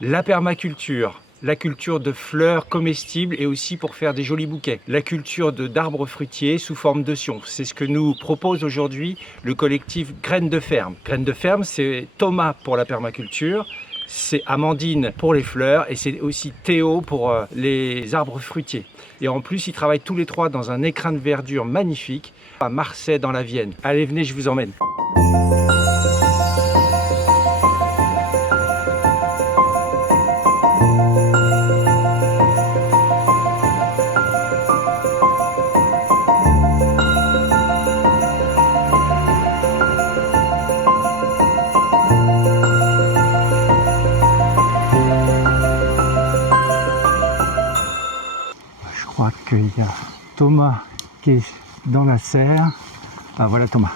La permaculture, la culture de fleurs comestibles et aussi pour faire des jolis bouquets. La culture d'arbres fruitiers sous forme de sion. C'est ce que nous propose aujourd'hui le collectif Graines de Ferme. Graines de Ferme, c'est Thomas pour la permaculture, c'est Amandine pour les fleurs et c'est aussi Théo pour les arbres fruitiers. Et en plus, ils travaillent tous les trois dans un écrin de verdure magnifique à Marseille dans la Vienne. Allez, venez, je vous emmène. Je crois qu'il y a Thomas qui est dans la serre. Ah voilà Thomas.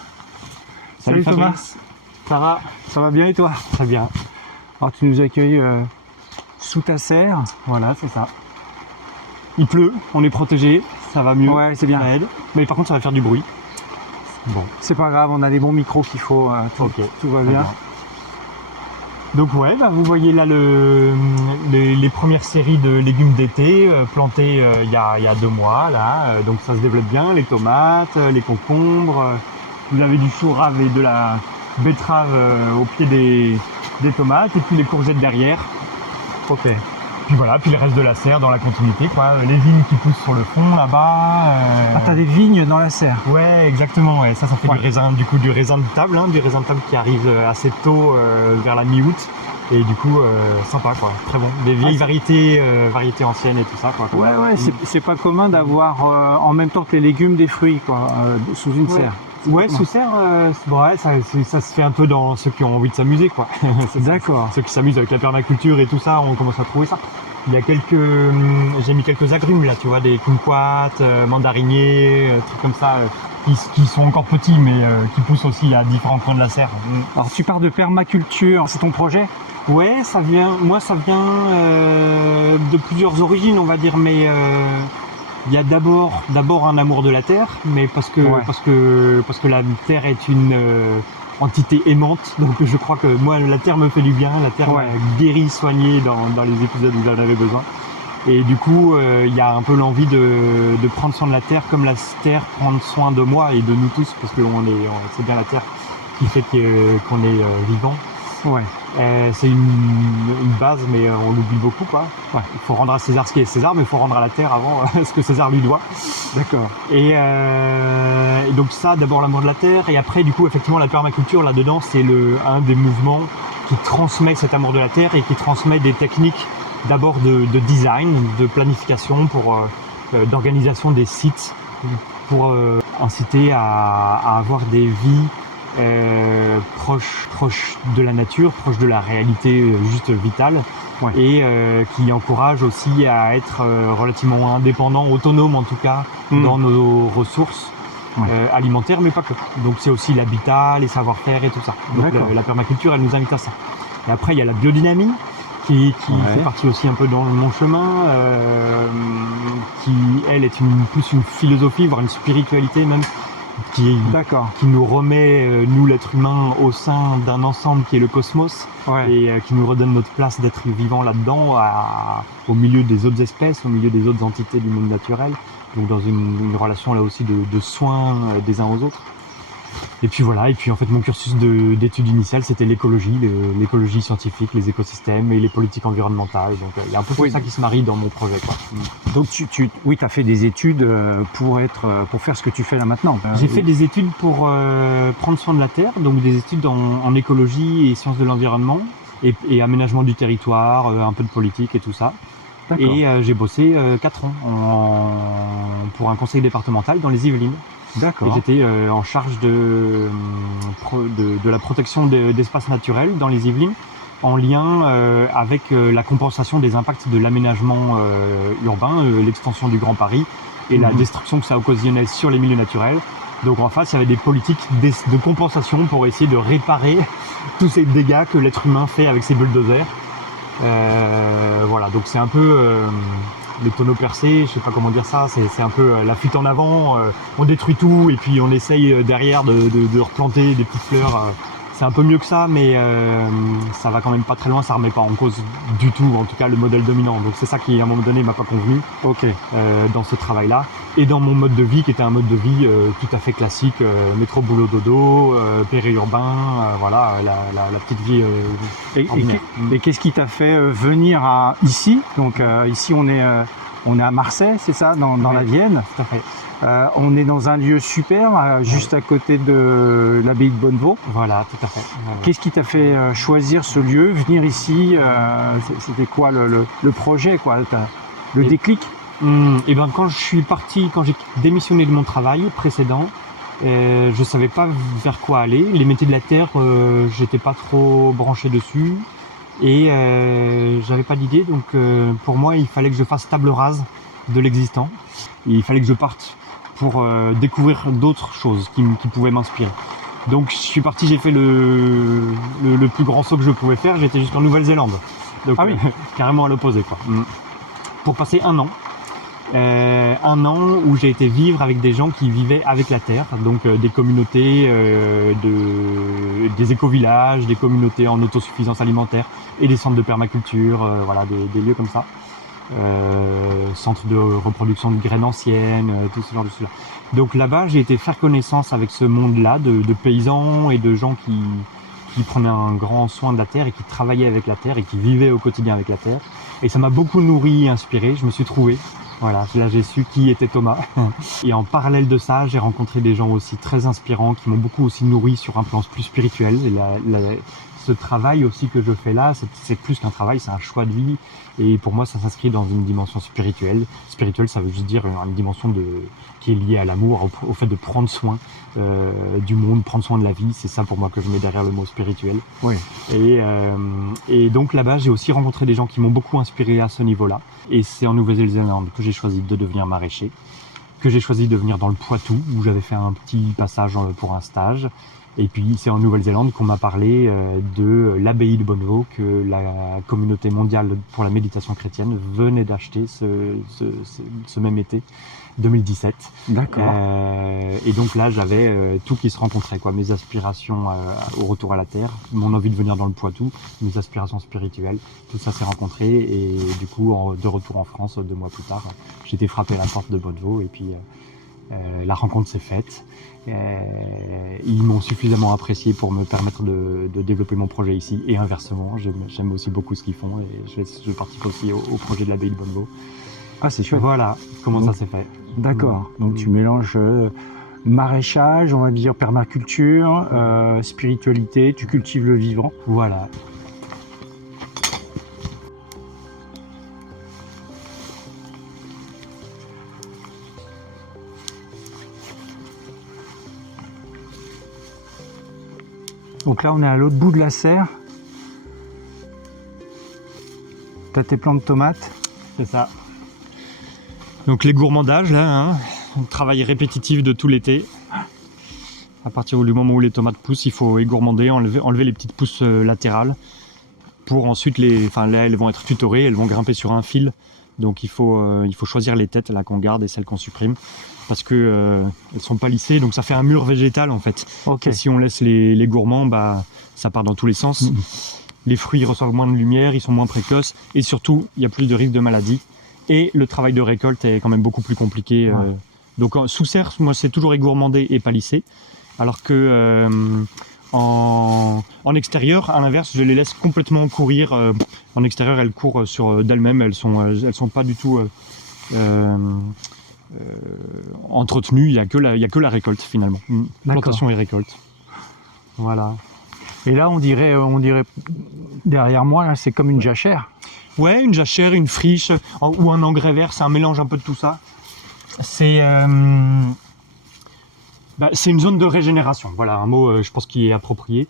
Salut Thomas. Ça va bien et toi? Très bien. Alors tu nous accueilles sous ta serre. Voilà, c'est ça. Il pleut, on est protégé, ça va mieux. Ouais, c'est bien. Ça aide. Mais par contre, ça va faire du bruit. Bon, c'est pas grave, on a les bons micros qu'il faut. Tout va bien. Donc ouais, bah, vous voyez là les premières séries de légumes d'été plantés il y a 2 mois là. Donc ça se développe bien, les tomates, les concombres. Vous avez du chou rave et de la betterave au pied des tomates et puis les courgettes derrière. Ok. Puis voilà, puis le reste de la serre dans la continuité quoi. Les vignes qui poussent sur le fond là-bas. Ah, t'as des vignes dans la serre? Ouais, exactement. Ouais. Ça fait Ouais. du raisin de table, du raisin de table qui arrive assez tôt vers la mi-août. Et du coup, sympa quoi, très bon. Des vieilles variétés anciennes et tout ça quoi. Ouais, c'est pas commun d'avoir en même temps que les légumes des fruits quoi, sous une serre. Ouais, sous serre, ouais, ça se fait un peu dans ceux qui ont envie de s'amuser quoi. D'accord. Ceux qui s'amusent avec la permaculture et tout ça, on commence à trouver ça. Il y a j'ai mis quelques agrumes là, tu vois, des kumquats, mandariniers, trucs comme ça, qui sont encore petits mais qui poussent aussi à différents coins de la serre. Alors tu pars de permaculture, c'est ton projet? Ouais, ça vient de plusieurs origines on va dire, mais il y a d'abord un amour de la terre, mais parce que la terre est une entité aimante, donc je crois que moi la terre me fait du bien, la terre m'a guéri, soigné dans les épisodes où j'en avais besoin. Et du coup, il y a un peu l'envie de prendre soin de la terre comme la terre prend soin de moi et de nous tous, parce que c'est bien la terre qui fait qu'on est vivant. Ouais. C'est une base, mais on l'oublie beaucoup quoi. Ouais. Il faut rendre à César ce qui est César, mais il faut rendre à la terre avant ce que César lui doit. D'accord. Et donc ça, d'abord l'amour de la terre, et après du coup effectivement la permaculture là-dedans, c'est un des mouvements qui transmet cet amour de la terre et qui transmet des techniques d'abord de design, de planification, d'organisation des sites, pour inciter à avoir des vies proche de la nature, proche de la réalité juste vitale, et qui encourage aussi à être relativement indépendant, autonome en tout cas, dans nos ressources alimentaires, mais pas que. Donc c'est aussi l'habitat, les savoir-faire et tout ça. Donc la permaculture, elle nous invite à ça. Et après, il y a la biodynamie, qui fait partie aussi un peu dans mon chemin, qui elle est plus une philosophie, voire une spiritualité même, qui nous remet, nous l'être humain, au sein d'un ensemble qui est le cosmos, et qui nous redonne notre place d'être vivant là-dedans, au milieu des autres espèces, au milieu des autres entités du monde naturel, donc dans une relation là aussi de soins des uns aux autres. Et puis voilà, et puis en fait mon cursus d'études initiales c'était l'écologie scientifique, les écosystèmes et les politiques environnementales, donc il y a un peu tout ça qui se marie dans mon projet quoi. Donc tu as fait des études pour faire ce que tu fais là maintenant. J'ai fait des études pour prendre soin de la terre, donc des études en écologie et sciences de l'environnement et aménagement du territoire, un peu de politique et tout ça. Et j'ai bossé 4 ans pour un conseil départemental dans les Yvelines. D'accord. Et j'étais en charge de la protection d'espaces naturels dans les Yvelines, en lien avec la compensation des impacts de l'aménagement urbain, l'extension du Grand Paris et la destruction que ça occasionnait sur les milieux naturels. Donc en face, il y avait des politiques de compensation pour essayer de réparer tous ces dégâts que l'être humain fait avec ses bulldozers. Voilà, donc c'est un peu le tonneau percé, je sais pas comment dire ça, c'est un peu la fuite en avant, on détruit tout et puis on essaye derrière de replanter des petites fleurs C'est un peu mieux que ça, mais ça va quand même pas très loin, ça remet pas en cause du tout, en tout cas le modèle dominant. Donc c'est ça qui à un moment donné m'a pas convenu dans ce travail-là. Et dans mon mode de vie, qui était un mode de vie tout à fait classique, métro boulot dodo, périurbain, voilà, la petite vie ordinaire. Et qu'est-ce qui t'a fait venir ici? Donc ici on est à Marseille, c'est ça, dans la Vienne. Tout à fait. On est dans un lieu super, juste à côté de l'abbaye de Bonnevaux. Voilà, tout à fait. Qu'est-ce qui t'a fait choisir ce lieu, venir ici? C'était quoi le projet, quoi, le déclic? Et ben quand j'ai démissionné de mon travail précédent, je savais pas vers quoi aller. Les métiers de la terre, j'étais pas trop branché dessus et j'avais pas d'idée. Donc pour moi, il fallait que je fasse table rase de l'existant. Et il fallait que je parte pour découvrir d'autres choses qui pouvaient m'inspirer. Donc je suis parti, j'ai fait le plus grand saut que je pouvais faire, j'étais jusqu'en Nouvelle-Zélande. Donc carrément à l'opposé, quoi. Pour passer un an où j'ai été vivre avec des gens qui vivaient avec la terre, donc des communautés, des éco-villages, des communautés en autosuffisance alimentaire et des centres de permaculture, voilà, des lieux comme ça. Centre de reproduction de graines anciennes, tout ce genre de choses. Donc là-bas, j'ai été faire connaissance avec ce monde-là de paysans et de gens qui prenaient un grand soin de la terre et qui travaillaient avec la terre et qui vivaient au quotidien avec la terre. Et ça m'a beaucoup nourri et inspiré, je me suis trouvé. Voilà, là j'ai su qui était Thomas. Et en parallèle de ça, j'ai rencontré des gens aussi très inspirants qui m'ont beaucoup aussi nourri sur un plan plus spirituel. Et ce travail aussi que je fais là, c'est plus qu'un travail, c'est un choix de vie. Et pour moi, ça s'inscrit dans une dimension spirituelle. Spirituelle, ça veut juste dire une dimension qui est liée à l'amour, au fait de prendre soin du monde, prendre soin de la vie. C'est ça pour moi que je mets derrière le mot spirituel. Oui. Et donc là-bas, j'ai aussi rencontré des gens qui m'ont beaucoup inspiré à ce niveau-là. Et c'est en Nouvelle-Zélande que j'ai choisi de devenir maraîcher, que j'ai choisi de venir dans le Poitou, où j'avais fait un petit passage pour un stage. Et puis c'est en Nouvelle-Zélande qu'on m'a parlé de l'abbaye de Bonnevaux que la communauté mondiale pour la méditation chrétienne venait d'acheter ce même été 2017. D'accord. Et donc là j'avais tout qui se rencontrait, quoi. Mes aspirations au retour à la terre, mon envie de venir dans le Poitou, mes aspirations spirituelles, tout ça s'est rencontré et du coup de retour en France 2 mois plus tard, j'ai été frappé à la porte de Bonnevaux et puis la rencontre s'est faite. Ils m'ont suffisamment apprécié pour me permettre de développer mon projet ici et inversement, j'aime aussi beaucoup ce qu'ils font et je participe aussi au projet de l'abbaye de Bonnevaux. Ah, c'est chouette. Voilà comment ça s'est fait. D'accord. Donc tu mélanges maraîchage, on va dire permaculture, spiritualité, tu cultives le vivant. Voilà. Donc là, on est à l'autre bout de la serre. Tu as tes plants de tomates. C'est ça. Donc les gourmandages, là, un travail répétitif de tout l'été. À partir du moment où les tomates poussent, il faut égourmander, enlever les petites pousses latérales. Pour ensuite, là, elles vont être tutorées, elles vont grimper sur un fil. Donc il faut choisir les têtes là qu'on garde et celles qu'on supprime. Parce que elles sont pas lissées, donc ça fait un mur végétal en fait. Okay. Et si on laisse les gourmands, ça part dans tous les sens. Les fruits reçoivent moins de lumière, ils sont moins précoces et surtout il y a plus de risques de maladie. Et le travail de récolte est quand même beaucoup plus compliqué. Ouais. Donc sous serre, moi c'est toujours égourmandé et pas lissé. Alors que en extérieur, à l'inverse, je les laisse complètement courir. En extérieur, elles courent d'elles-mêmes, elles sont pas du tout entretenues. Il y a que la récolte finalement. Plantation et récolte. Voilà. Et là, on dirait derrière moi, là, c'est comme une jachère. Ouais, une jachère, une friche ou un engrais vert, c'est un mélange un peu de tout ça. C'est une zone de régénération. Voilà, un mot, je pense, qui est approprié.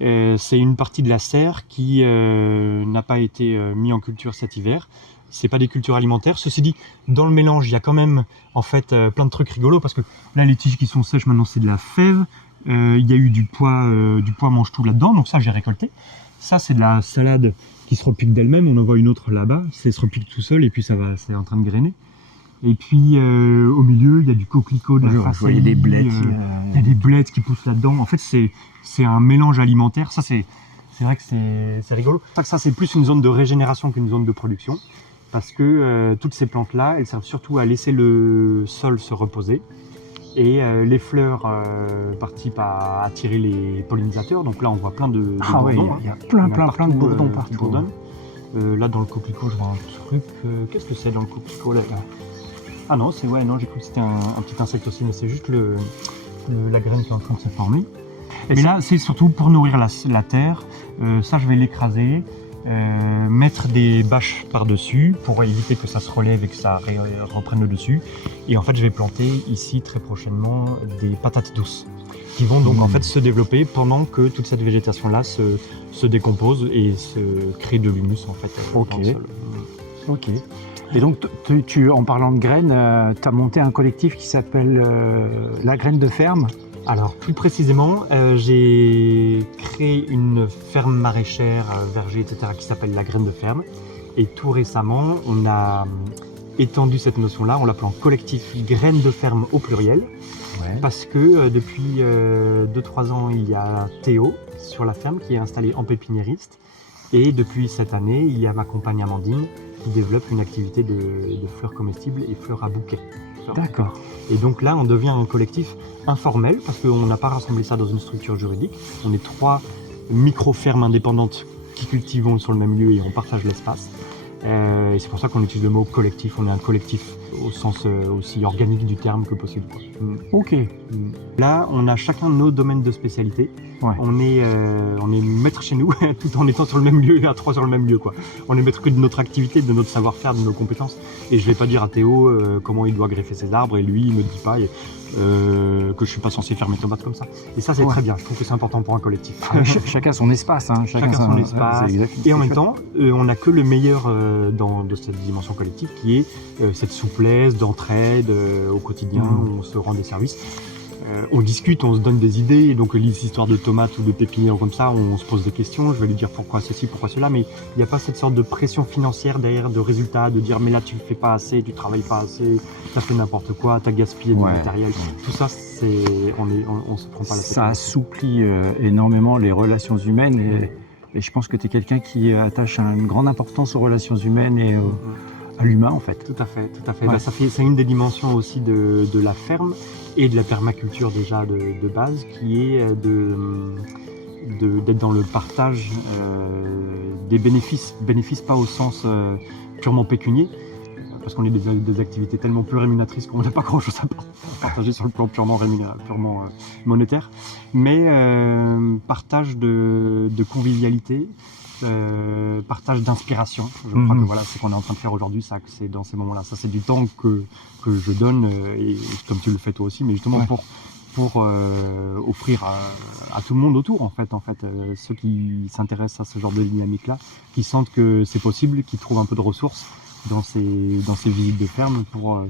C'est une partie de la serre qui n'a pas été mis en culture cet hiver. C'est pas des cultures alimentaires. Ceci dit, dans le mélange, il y a quand même en fait plein de trucs rigolos parce que là, les tiges qui sont sèches, maintenant, c'est de la fève. Il y a eu du pois mange-tout là-dedans, donc ça, j'ai récolté. Ça, c'est de la salade qui se repique d'elle-même. On en voit une autre là-bas. Ça se repique tout seul et puis c'est en train de grainer. Et puis au milieu, il y a du coquelicot, de la Je facélie, voyais des blettes. il y a des blettes qui poussent là-dedans. En fait, c'est un mélange alimentaire. Ça, c'est vrai que c'est rigolo. Ça, c'est plus une zone de régénération qu'une zone de production. Parce que toutes ces plantes-là, elles servent surtout à laisser le sol se reposer. Et les fleurs participent à attirer les pollinisateurs. Donc là, on voit plein de bourdons. Il y a plein de bourdons qui partout. bourdonnent. Là, dans le coquelicot, je vois un truc. Qu'est-ce que c'est dans le coquelicot là? Ah non, non, j'ai cru que c'était un petit insecte aussi, mais c'est juste la graine qui est en train de se former. Mais là, c'est surtout pour nourrir la terre. Ça, je vais l'écraser, mettre des bâches par-dessus pour éviter que ça se relève et que ça reprenne le dessus. Et en fait, je vais planter ici très prochainement des patates douces qui vont donc en fait se développer pendant que toute cette végétation-là se décompose et se crée de l'humus en fait dans le sol. Ok. Et donc, en parlant de graines, tu as monté un collectif qui s'appelle La Graine de Ferme. Alors, plus précisément, j'ai créé une ferme maraîchère, verger, etc., qui s'appelle La Graine de Ferme. Et tout récemment, on a étendu cette notion-là en l'appelant collectif Graines de Ferme au pluriel. Ouais. Parce que depuis 2-3 ans, il y a Théo sur la ferme qui est installé en pépiniériste. Et depuis cette année, il y a ma compagne Amandine qui développe une activité de fleurs comestibles et fleurs à bouquet. D'accord. Et donc là, on devient un collectif informel parce qu'on n'a pas rassemblé ça dans une structure juridique. On est 3 micro-fermes indépendantes qui cultivons sur le même lieu et on partage l'espace. Et c'est pour ça qu'on utilise le mot collectif. On est un collectif au sens aussi organique du terme que possible. Ok. Là, on a chacun nos domaines de spécialité. Ouais. On est maître chez nous, tout en étant sur le même lieu, à 3 sur le même lieu. Quoi. On est maître que de notre activité, de notre savoir-faire, de nos compétences. Et je ne vais pas dire à Théo comment il doit greffer ses arbres, et lui, il ne me dit pas que je ne suis pas censé faire mes tomates comme ça. Et ça, c'est très bien. Je trouve que c'est important pour un collectif. Chacun son espace. Hein. Chacun son espace. Et en même temps, on n'a que le meilleur de cette dimension collective, qui est cette souplesse d'entraide au quotidien, où on se rend des services. On discute, on se donne des idées, et donc les histoires de tomates ou de pépinières comme ça, on se pose des questions, je vais lui dire pourquoi ceci, pourquoi cela, mais il n'y a pas cette sorte de pression financière derrière, de résultats, de dire mais là tu ne fais pas assez, tu ne travailles pas assez, tu as fait n'importe quoi, tu as gaspillé du matériel, tout ça, on se prend pas la tête. Ça assouplit énormément les relations humaines, et je pense que tu es quelqu'un qui attache une grande importance aux relations humaines et à l'humain en fait. Tout à fait. Ouais. Bah, c'est une des dimensions aussi de la ferme et de la permaculture déjà de base, qui est d'être dans le partage des bénéfices pas au sens purement pécunier, parce qu'on est des activités tellement peu rémunératrices qu'on n'a pas grand chose à partager sur le plan purement monétaire, mais partage de convivialité, partage d'inspiration. Je crois que voilà, ce qu'on est en train de faire aujourd'hui, ça, c'est dans ces moments-là. Ça, c'est du temps que je donne, et comme tu le fais toi aussi, mais justement pour offrir à tout le monde autour, en fait, ceux qui s'intéressent à ce genre de dynamique-là, qui sentent que c'est possible, qui trouvent un peu de ressources dans ces visites de ferme pour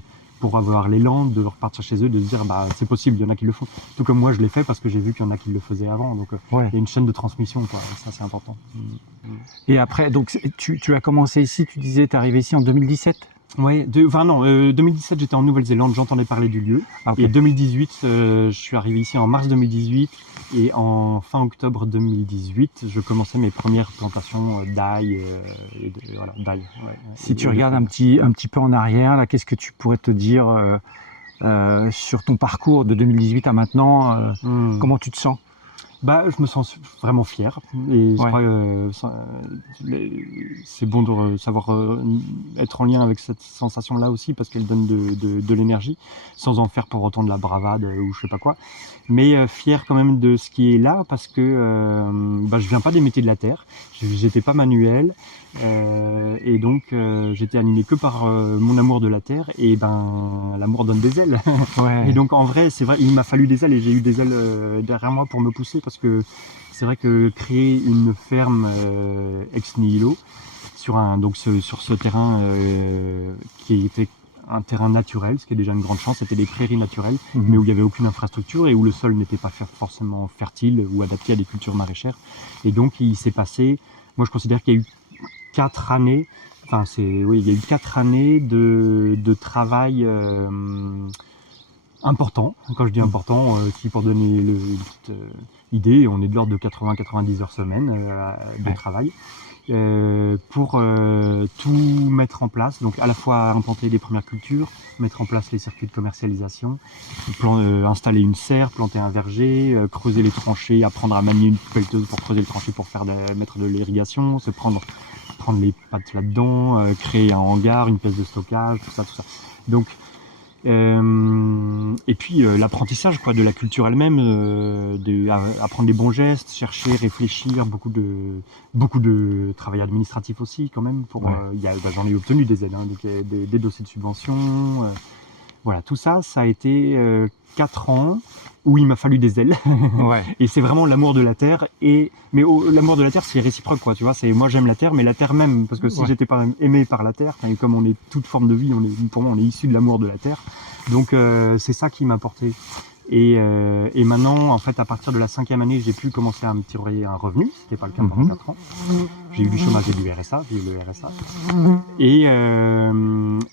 avoir l'élan de repartir chez eux, de se dire bah c'est possible, il y en a qui le font. Tout comme moi je l'ai fait parce que j'ai vu qu'il y en a qui le faisaient avant, donc il y a une chaîne de transmission, quoi. Ça c'est important. Et après, donc tu as commencé ici, tu disais, tu es arrivé ici en 2017 ? Oui, 2017 j'étais en Nouvelle-Zélande, j'entendais parler du lieu. Et 2018, je suis arrivé ici en mars 2018, et en fin octobre 2018, je commençais mes premières plantations d'ail. D'ail. Si tu regardes un petit peu en arrière, là, qu'est-ce que tu pourrais te dire sur ton parcours de 2018 à maintenant, comment tu te sens ? Bah, je me sens vraiment fier, et je crois que c'est bon de savoir être en lien avec cette sensation-là aussi, parce qu'elle donne de l'énergie, sans en faire pour autant de la bravade ou je sais pas quoi, mais fier quand même de ce qui est là, parce que je viens pas des métiers de la terre, j'étais pas manuel, et donc j'étais animé que par mon amour de la terre, et l'amour donne des ailes. Et donc en vrai, c'est vrai, il m'a fallu des ailes, et j'ai eu des ailes derrière moi pour me pousser, parce que c'est vrai que créer une ferme ex nihilo sur ce terrain qui était un terrain naturel, ce qui est déjà une grande chance, c'était des prairies naturelles, mais où il n'y avait aucune infrastructure et où le sol n'était pas forcément fertile ou adapté à des cultures maraîchères. Et donc il s'est passé, moi je considère qu'il y a eu 4 Enfin, oui, il y a eu 4 années de travail important. Quand je dis important, si pour donner une petite idée, on est de l'ordre de 80-90 heures semaine de travail. Pour tout mettre en place, donc à la fois implanter les premières cultures, mettre en place les circuits de commercialisation, installer une serre, planter un verger, creuser les tranchées, apprendre à manier une pelleteuse pour creuser le tranché pour mettre de l'irrigation, prendre les pattes là-dedans, créer un hangar, une pièce de stockage, tout ça. Donc et puis l'apprentissage de la culture elle-même, apprendre les bons gestes, chercher, réfléchir, beaucoup de travail administratif aussi quand même. J'en ai obtenu des aides, donc des dossiers de subvention. Voilà, tout ça a été 4 ans où il m'a fallu des ailes. Et c'est vraiment l'amour de la terre. L'amour de la terre, c'est réciproque, quoi. Tu vois, moi j'aime la terre, mais la terre même, parce que si j'étais pas aimé par la terre, comme on est toute forme de vie, pour moi on est issu de l'amour de la terre. Donc c'est ça qui m'a porté. Et maintenant, en fait, à partir de la 5e année, j'ai pu commencer à me tirer un revenu. C'était pas le cas pendant 4 ans. J'ai eu du chômage et du RSA, j'ai eu le RSA.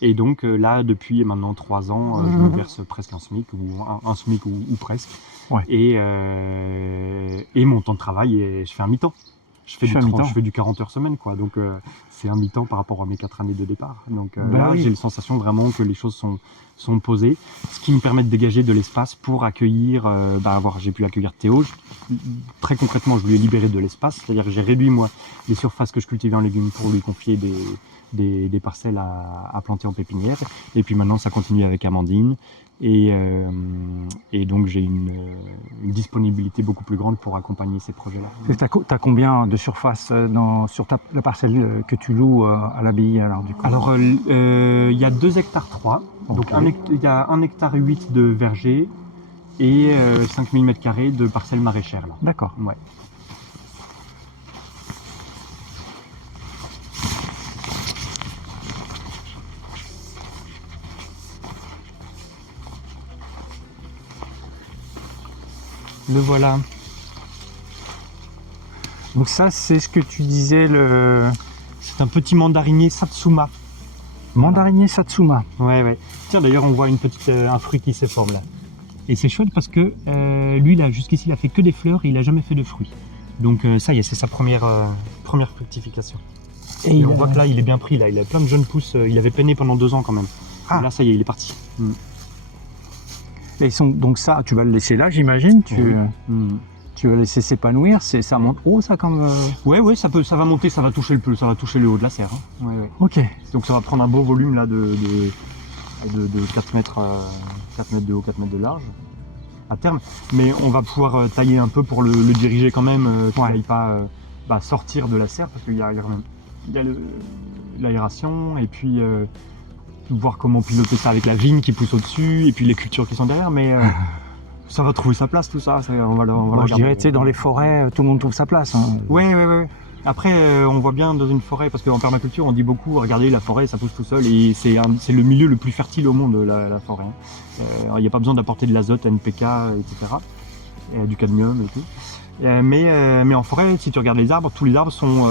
Et donc là, depuis maintenant 3 ans, je me verse presque un SMIC un SMIC ou presque. Et mon temps de travail, je fais un mi-temps. Je fais du 40 heures semaine, quoi. Donc c'est un mi-temps par rapport à mes 4 années de départ. Donc j'ai la sensation vraiment que les choses sont posées, ce qui me permet de dégager de l'espace pour accueillir. J'ai pu accueillir Théo. Très concrètement, je lui ai libéré de l'espace, c'est-à-dire que j'ai réduit moi les surfaces que je cultivais en légumes pour lui confier des parcelles à planter en pépinière. Et puis maintenant, ça continue avec Amandine. Et donc j'ai une disponibilité beaucoup plus grande pour accompagner ces projets-là. Tu as combien de surface sur la parcelle que tu loues à l'abbaye alors du coup? Alors il y a 2 hectares 3, donc il y a 1 hectare 8 de verger et 5000 m² de parcelles maraîchères là. D'accord. Ouais. Le voilà. Donc ça, c'est ce que tu disais, c'est un petit mandarinier Satsuma. Mandarinier Satsuma. Ouais. Tiens, d'ailleurs, on voit un fruit qui se forme là. Et c'est chouette parce que lui, là, jusqu'ici, il a fait que des fleurs et il a jamais fait de fruits. Donc ça y est, c'est sa première fructification. Et on voit que là, il est bien pris. Là, il a plein de jeunes pousses. Il avait peiné pendant 2 ans quand même. Et là, ça y est, il est parti. Et donc ça, tu vas le laisser là, j'imagine. Tu vas laisser s'épanouir. Ça monte haut, ça, comme. Ouais, ça va monter, ça va toucher le haut de la serre. Hein. Ouais. Ok. Donc ça va prendre un beau volume là de 4 mètres, 4 mètres de haut, 4 mètres de large à terme. Mais on va pouvoir tailler un peu pour le diriger quand même, qu'il n'aille pas sortir de la serre, parce qu'il y a l'aération et puis voir comment piloter ça avec la vigne qui pousse au-dessus et puis les cultures qui sont derrière, mais ça va trouver sa place tout ça. Je dirais, tu sais, dans les forêts, tout le monde trouve sa place. Hein. Ouais. Après, on voit bien dans une forêt, parce qu'en permaculture, on dit beaucoup, regardez, la forêt, ça pousse tout seul, et c'est le milieu le plus fertile au monde, la forêt. Il n'y a pas besoin d'apporter de l'azote, NPK, etc., et du cadmium et tout. Mais en forêt, si tu regardes les arbres, tous les arbres sont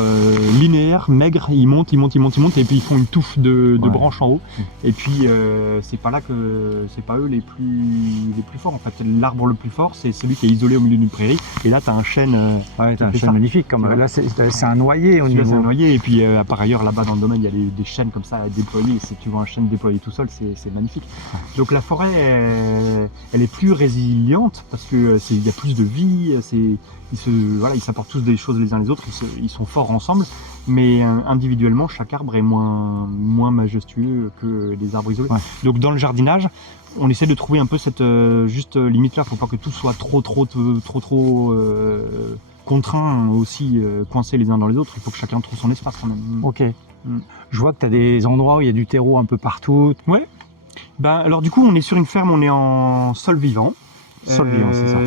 linéaires, maigres, ils montent, et puis ils font une touffe de branches en haut. Et puis c'est pas eux les plus forts en fait. L'arbre le plus fort, c'est celui qui est isolé au milieu d'une prairie. Et là, tu as un chêne. T'as un chêne magnifique. Là, c'est un noyer au niveau. C'est un noyer. Et puis par ailleurs, là-bas dans le domaine, il y a des chênes comme ça à déployer. Et si tu vois un chêne déployé tout seul, c'est magnifique. Donc la forêt, elle est plus résiliente parce que il y a plus de vie. Ils s'apportent tous des choses les uns les autres, ils sont forts ensemble, mais individuellement, chaque arbre est moins majestueux que les arbres isolés. Donc dans le jardinage, on essaie de trouver un peu cette juste limite là. Il ne faut pas que tout soit trop contraint, aussi coincé les uns dans les autres. Il faut que chacun trouve son espace quand même. Ok. Je vois que tu as des endroits où il y a du terreau un peu partout. Ouais. Alors du coup, on est sur une ferme, on est en sol vivant. C'est ça.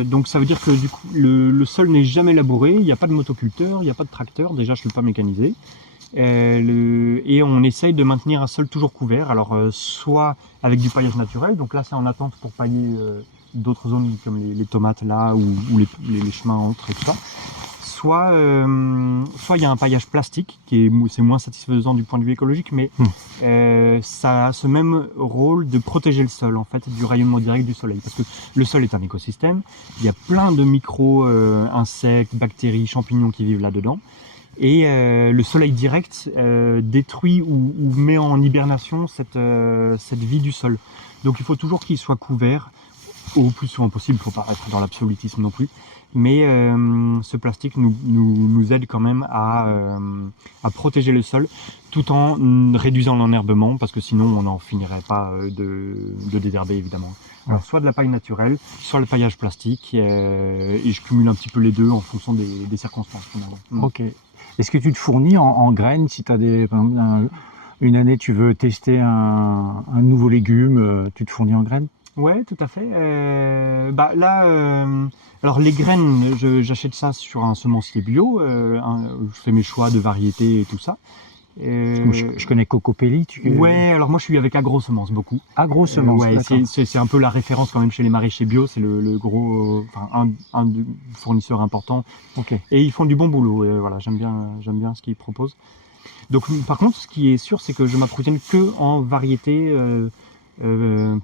Donc ça veut dire que du coup le sol n'est jamais labouré, il n'y a pas de motoculteur, il n'y a pas de tracteur, déjà je ne suis pas mécanisé. Et on essaye de maintenir un sol toujours couvert, alors soit avec du paillage naturel, donc là c'est en attente pour pailler d'autres zones comme les tomates là, où les chemins entrent et tout ça. soit il y a un paillage plastique c'est moins satisfaisant du point de vue écologique, mais ça a ce même rôle de protéger le sol en fait du rayonnement direct du soleil, parce que le sol est un écosystème, il y a plein de micro insectes, bactéries, champignons qui vivent là-dedans, et le soleil direct détruit ou met en hibernation cette vie du sol. Donc il faut toujours qu'il soit couvert au plus souvent possible, il ne faut pas être dans l'absolutisme non plus. Mais ce plastique nous aide quand même à protéger le sol tout en réduisant l'enherbement, parce que sinon on n'en finirait pas de désherber évidemment. Alors soit de la paille naturelle, soit le paillage plastique, et je cumule un petit peu les deux en fonction des circonstances finalement. Ok. Est-ce que tu te fournis en graines si tu as une année tu veux tester un nouveau légume, tu te fournis en graines? Ouais, tout à fait. Alors les graines, j'achète ça sur un semencier bio. Je fais mes choix de variétés et tout ça. Je connais Cocopelli. Ouais, alors moi je suis avec AgroSemences beaucoup. AgroSemences, ouais, d'accord. c'est un peu la référence quand même chez les maraîchers bio. C'est le gros, un des fournisseurs importants. Ok. Et ils font du bon boulot. Voilà, j'aime bien ce qu'ils proposent. Donc par contre, ce qui est sûr, c'est que je m'approvisionne que en variétés.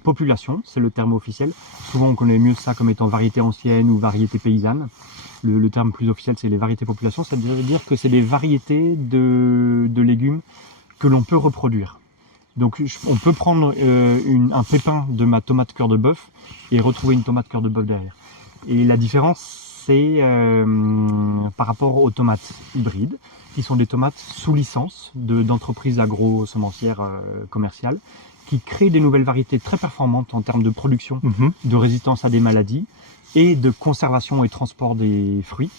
Population, c'est le terme officiel. Souvent on connaît mieux ça comme étant variété ancienne ou variété paysanne. Le terme plus officiel c'est les variétés population, ça veut dire que c'est des variétés de légumes que l'on peut reproduire. Donc on peut prendre un pépin de ma tomate cœur de bœuf et retrouver une tomate cœur de bœuf derrière. Et la différence c'est par rapport aux tomates hybrides, qui sont des tomates sous licence d'entreprises agro-semencières commerciales, qui créent des nouvelles variétés très performantes en termes de production, de résistance à des maladies et de conservation et transport des fruits,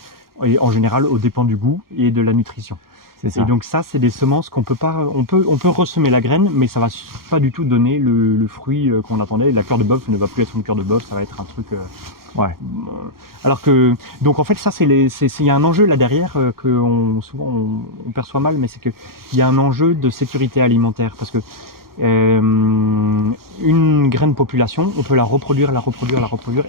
et en général aux dépens du goût et de la nutrition. Et donc ça, c'est des semences qu'on peut pas, on peut ressemer la graine, mais ça va pas du tout donner le fruit qu'on attendait. La cœur de bœuf ne va plus être une cœur de bœuf, ça va être un truc. Ouais. Alors que, donc en fait, ça, il y a un enjeu là derrière que souvent on perçoit mal, mais c'est que il y a un enjeu de sécurité alimentaire, parce que une graine population, on peut la reproduire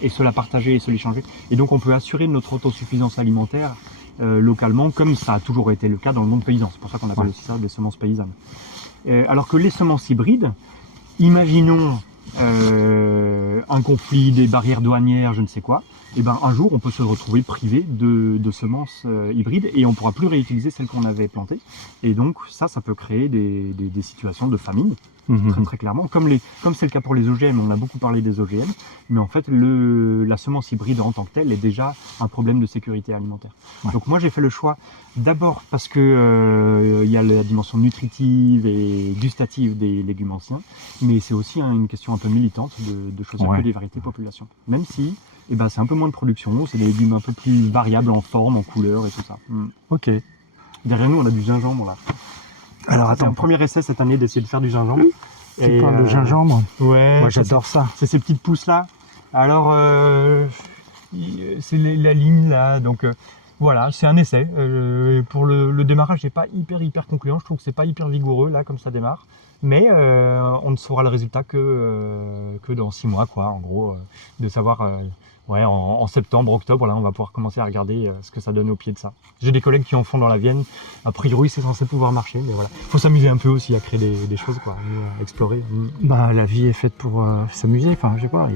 et se la partager et se l'échanger. Et donc on peut assurer notre autosuffisance alimentaire localement, comme ça a toujours été le cas dans le monde paysan. C'est pour ça qu'on appelle aussi ça des semences paysannes. Alors que les semences hybrides, imaginons un conflit, des barrières douanières, je ne sais quoi, et ben un jour on peut se retrouver privé de semences hybrides et on pourra plus réutiliser celles qu'on avait plantées. Et donc ça peut créer des situations de famine. Très clairement, comme c'est le cas pour les OGM, on a beaucoup parlé des OGM, mais en fait la semence hybride en tant que telle est déjà un problème de sécurité alimentaire. Ouais. Donc moi j'ai fait le choix d'abord parce que y a la dimension nutritive et gustative des légumes anciens, mais c'est aussi une question un peu militante de choisir que des variétés population. Même si c'est un peu moins de production, c'est des légumes un peu plus variables en forme, en couleur et tout ça. Ok. Derrière nous on a du gingembre là. Alors attends, un premier essai cette année d'essayer de faire du gingembre. Tu parles de gingembre? Ouais. Moi j'adore ça. C'est ces petites pousses là. Alors c'est la ligne là, donc voilà, c'est un essai. Pour le démarrage, c'est pas hyper concluant. Je trouve que c'est pas hyper vigoureux là comme ça démarre. Mais on ne saura le résultat que dans 6 mois quoi, en gros, de savoir. En septembre, octobre, là, on va pouvoir commencer à regarder ce que ça donne au pied de ça. J'ai des collègues qui en font dans la Vienne. A priori, c'est censé pouvoir marcher, mais voilà. Faut s'amuser un peu aussi à créer des choses, quoi, explorer. La vie est faite pour s'amuser. Enfin, je sais pas.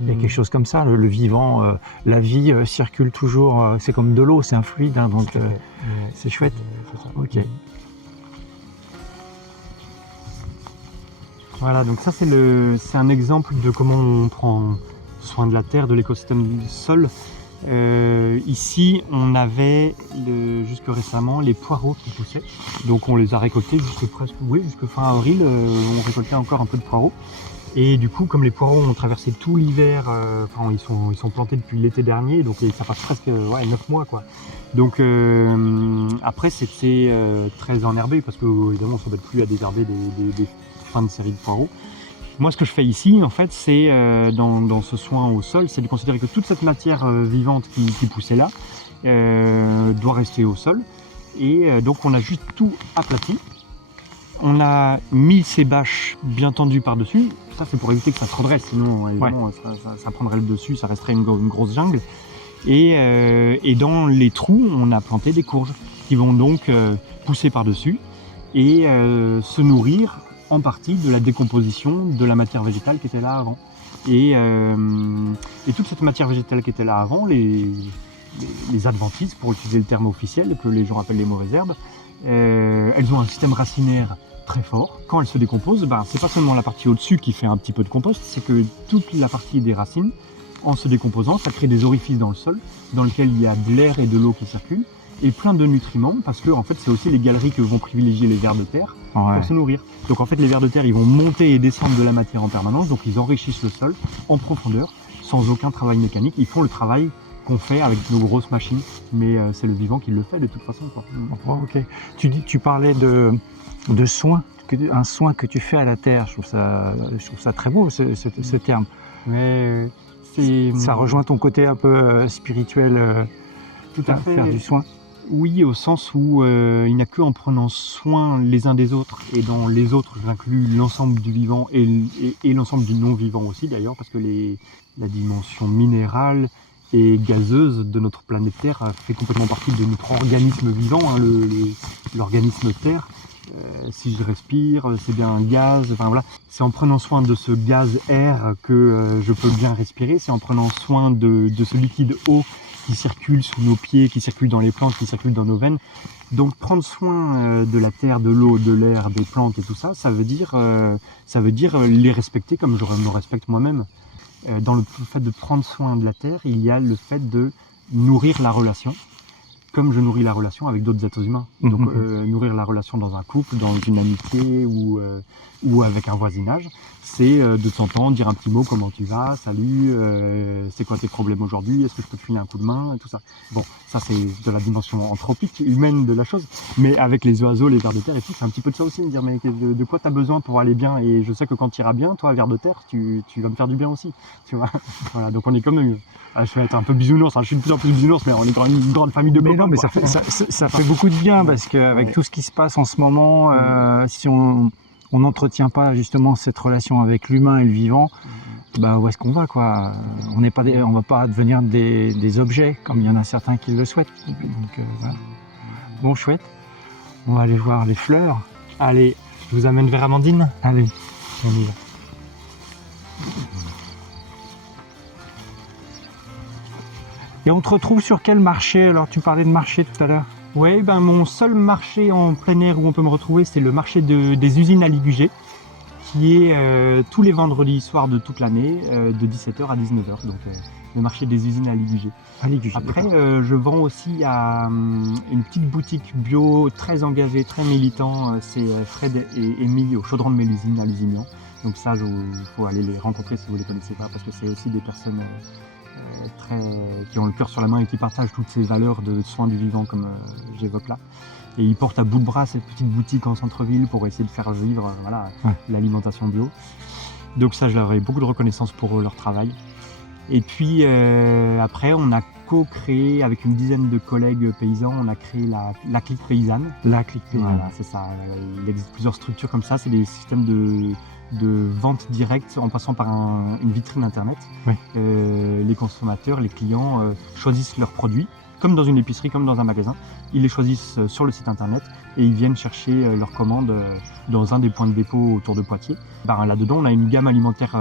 Il y a quelque chose comme ça. Le vivant, la vie circule toujours. C'est comme de l'eau, c'est un fluide, hein, donc c'est chouette. Ok. Voilà, donc ça c'est un exemple de comment on prend soin de la terre, de l'écosystème du sol. Ici, on avait jusque récemment les poireaux qui poussaient. Donc on les a récoltés jusque fin avril. On récoltait encore un peu de poireaux. Et du coup, comme les poireaux ont traversé tout l'hiver, ils sont plantés depuis l'été dernier, donc ça passe presque 9 mois quoi. Donc après c'était très enherbé parce que évidemment on ne s'embête plus à désherber des fins de série de poireaux. Moi, ce que je fais ici, en fait, c'est dans ce soin au sol, c'est de considérer que toute cette matière vivante qui poussait là doit rester au sol. Et donc, on a juste tout aplati. On a mis ces bâches bien tendues par-dessus. Ça, c'est pour éviter que ça se redresse, sinon, évidemment, ça prendrait le dessus, ça resterait une grosse jungle. Et dans les trous, on a planté des courges qui vont donc pousser par-dessus et se nourrir en partie de la décomposition de la matière végétale qui était là avant. Et toute cette matière végétale qui était là avant, les adventices, pour utiliser le terme officiel, que les gens appellent les mauvaises herbes, elles ont un système racinaire très fort. Quand elles se décomposent, c'est pas seulement la partie au-dessus qui fait un petit peu de compost, c'est que toute la partie des racines, en se décomposant, ça crée des orifices dans le sol, dans lesquels il y a de l'air et de l'eau qui circulent, et plein de nutriments, parce que en fait, c'est aussi les galeries que vont privilégier les vers de terre pour se nourrir. Donc en fait, les vers de terre, ils vont monter et descendre de la matière en permanence, donc ils enrichissent le sol en profondeur, sans aucun travail mécanique. Ils font le travail qu'on fait avec nos grosses machines, mais c'est le vivant qui le fait de toute façon, quoi. Ok. Tu parlais de soin, un soin que tu fais à la terre. Je trouve ça très beau, ce terme. Mais ça rejoint ton côté un peu spirituel, tout à fait. Faire du soin. Oui, au sens où il n'y a qu'en prenant soin les uns des autres, et dans les autres j'inclus l'ensemble du vivant et l'ensemble du non-vivant aussi d'ailleurs, parce que la dimension minérale et gazeuse de notre planète Terre fait complètement partie de notre organisme vivant, hein, l'organisme Terre. Si je respire, c'est bien un gaz, enfin voilà. C'est en prenant soin de ce gaz air que je peux bien respirer, c'est en prenant soin de ce liquide eau qui circule sous nos pieds, qui circule dans les plantes, qui circule dans nos veines. Donc prendre soin de la terre, de l'eau, de l'air, des plantes et tout ça, ça veut dire les respecter comme je me respecte moi-même. Dans le fait de prendre soin de la terre, il y a le fait de nourrir la relation, comme je nourris la relation avec d'autres êtres humains. Donc nourrir la relation dans un couple, dans une amitié ou avec un voisinage, c'est de temps en temps dire un petit mot, comment tu vas, salut, c'est quoi tes problèmes aujourd'hui, est-ce que je peux te filer un coup de main, et tout ça. Bon, ça c'est de la dimension anthropique, humaine de la chose, mais avec les oiseaux, les vers de terre et tout, c'est un petit peu de ça aussi, me dire mais de quoi tu as besoin pour aller bien, et je sais que quand tu iras bien, toi, vers de terre, tu vas me faire du bien aussi, tu vois. Voilà, donc on est comme je vais être un peu bisounours, je suis de plus en plus bisounours, mais on est quand même une grande famille de copains. Mais non, mais ça fait beaucoup de bien, parce qu'avec tout ce qui se passe en ce moment, si on n'entretient pas justement cette relation avec l'humain et le vivant, où est-ce qu'on va, quoi? On va pas devenir des objets, comme il y en a certains qui le souhaitent. Donc, voilà. Bon, chouette. On va aller voir les fleurs. Allez, je vous amène vers Amandine. Allez, on y va. Et on te retrouve sur quel marché? Alors, tu parlais de marché tout à l'heure. Oui, mon seul marché en plein air où on peut me retrouver, c'est le marché des usines à Ligugé, qui est tous les vendredis soirs de toute l'année, de 17h à 19h. Donc le marché des usines à Ligugé. Après, je vends aussi à une petite boutique bio très engagée, très militant. C'est Fred et Émilie au Chaudron de Mélusine à Lusignan. Donc ça, il faut aller les rencontrer si vous ne les connaissez pas, parce que c'est aussi des personnes qui ont le cœur sur la main et qui partagent toutes ces valeurs de soins du vivant comme j'évoque là. Et ils portent à bout de bras cette petite boutique en centre-ville pour essayer de faire vivre l'alimentation bio. Donc ça, je leur ai beaucoup de reconnaissance pour leur travail. Et puis après, on a co-créé avec une dizaine de collègues paysans, on a créé la clique paysanne. La clique paysanne. Voilà, c'est ça. Il existe plusieurs structures comme ça, c'est des systèmes de vente directe en passant par une vitrine internet. Oui. Les consommateurs, les clients choisissent leurs produits, comme dans une épicerie, comme dans un magasin. Ils les choisissent sur le site internet et ils viennent chercher leurs commandes dans un des points de dépôt autour de Poitiers. Là-dedans, on a une gamme alimentaire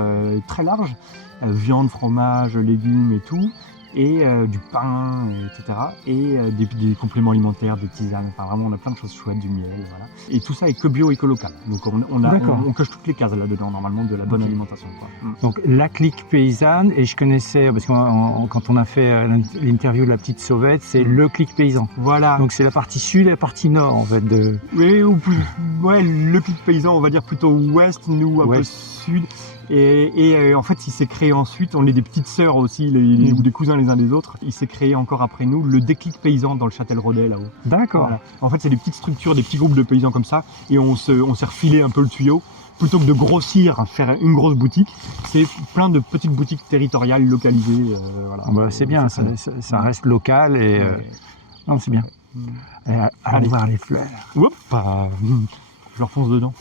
très large, viande, fromage, légumes et tout, et du pain, etc. Et des compléments alimentaires, des tisanes, enfin vraiment on a plein de choses chouettes, du miel, voilà. Et tout ça est que bio et que local. Donc on coche toutes les cases là-dedans normalement de la bonne alimentation, quoi. Donc la clique paysanne, et je connaissais, parce que quand on a fait l'interview de la petite sauvette, c'est le clique paysan. Voilà. Donc c'est la partie sud et la partie nord en fait de... Oui, ou plus, le clique paysan on va dire plutôt ouest, nous un peu sud. Et en fait, il s'est créé ensuite, on est des petites sœurs aussi, ou des cousins les uns des autres. Il s'est créé encore après nous le déclic paysan dans le Châtel-Rodet là-haut. D'accord. Voilà. En fait, c'est des petites structures, des petits groupes de paysans comme ça, et on s'est refilé un peu le tuyau. Plutôt que de grossir, faire une grosse boutique, c'est plein de petites boutiques territoriales localisées. Voilà. C'est bien, ça reste local et non, c'est bien. Allez voir les fleurs. Hop, je leur fonce dedans.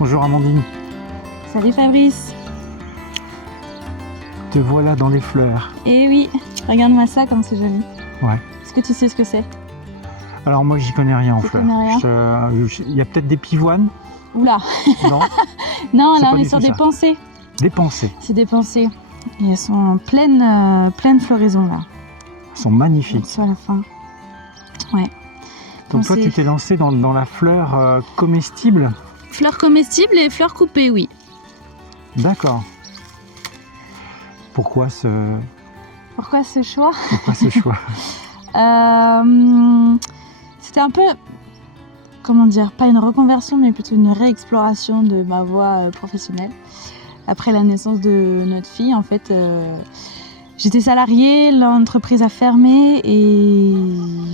Bonjour Amandine. Salut Fabrice. Te voilà dans les fleurs. Eh oui, regarde-moi ça comme c'est joli. Ouais. Est-ce que tu sais ce que c'est? Alors moi j'y connais rien en Tu fleurs. connais rien Il y a peut-être des pivoines. Oula. Non. Non, C'est là pas on est du sur tout des ça. pensées. Des pensées. C'est des pensées. Et elles sont en pleine floraison là. Elles sont magnifiques. Donc, sur la fin. Ouais. Donc toi Pensées. tu t'es lancé dans la fleur comestible. Fleurs comestibles et fleurs coupées, oui. D'accord. Pourquoi ce Pourquoi ce choix? choix? C'était un peu, comment dire, pas une reconversion, mais plutôt une réexploration de ma voie professionnelle. Après la naissance de notre fille, en fait, j'étais salariée, l'entreprise a fermé et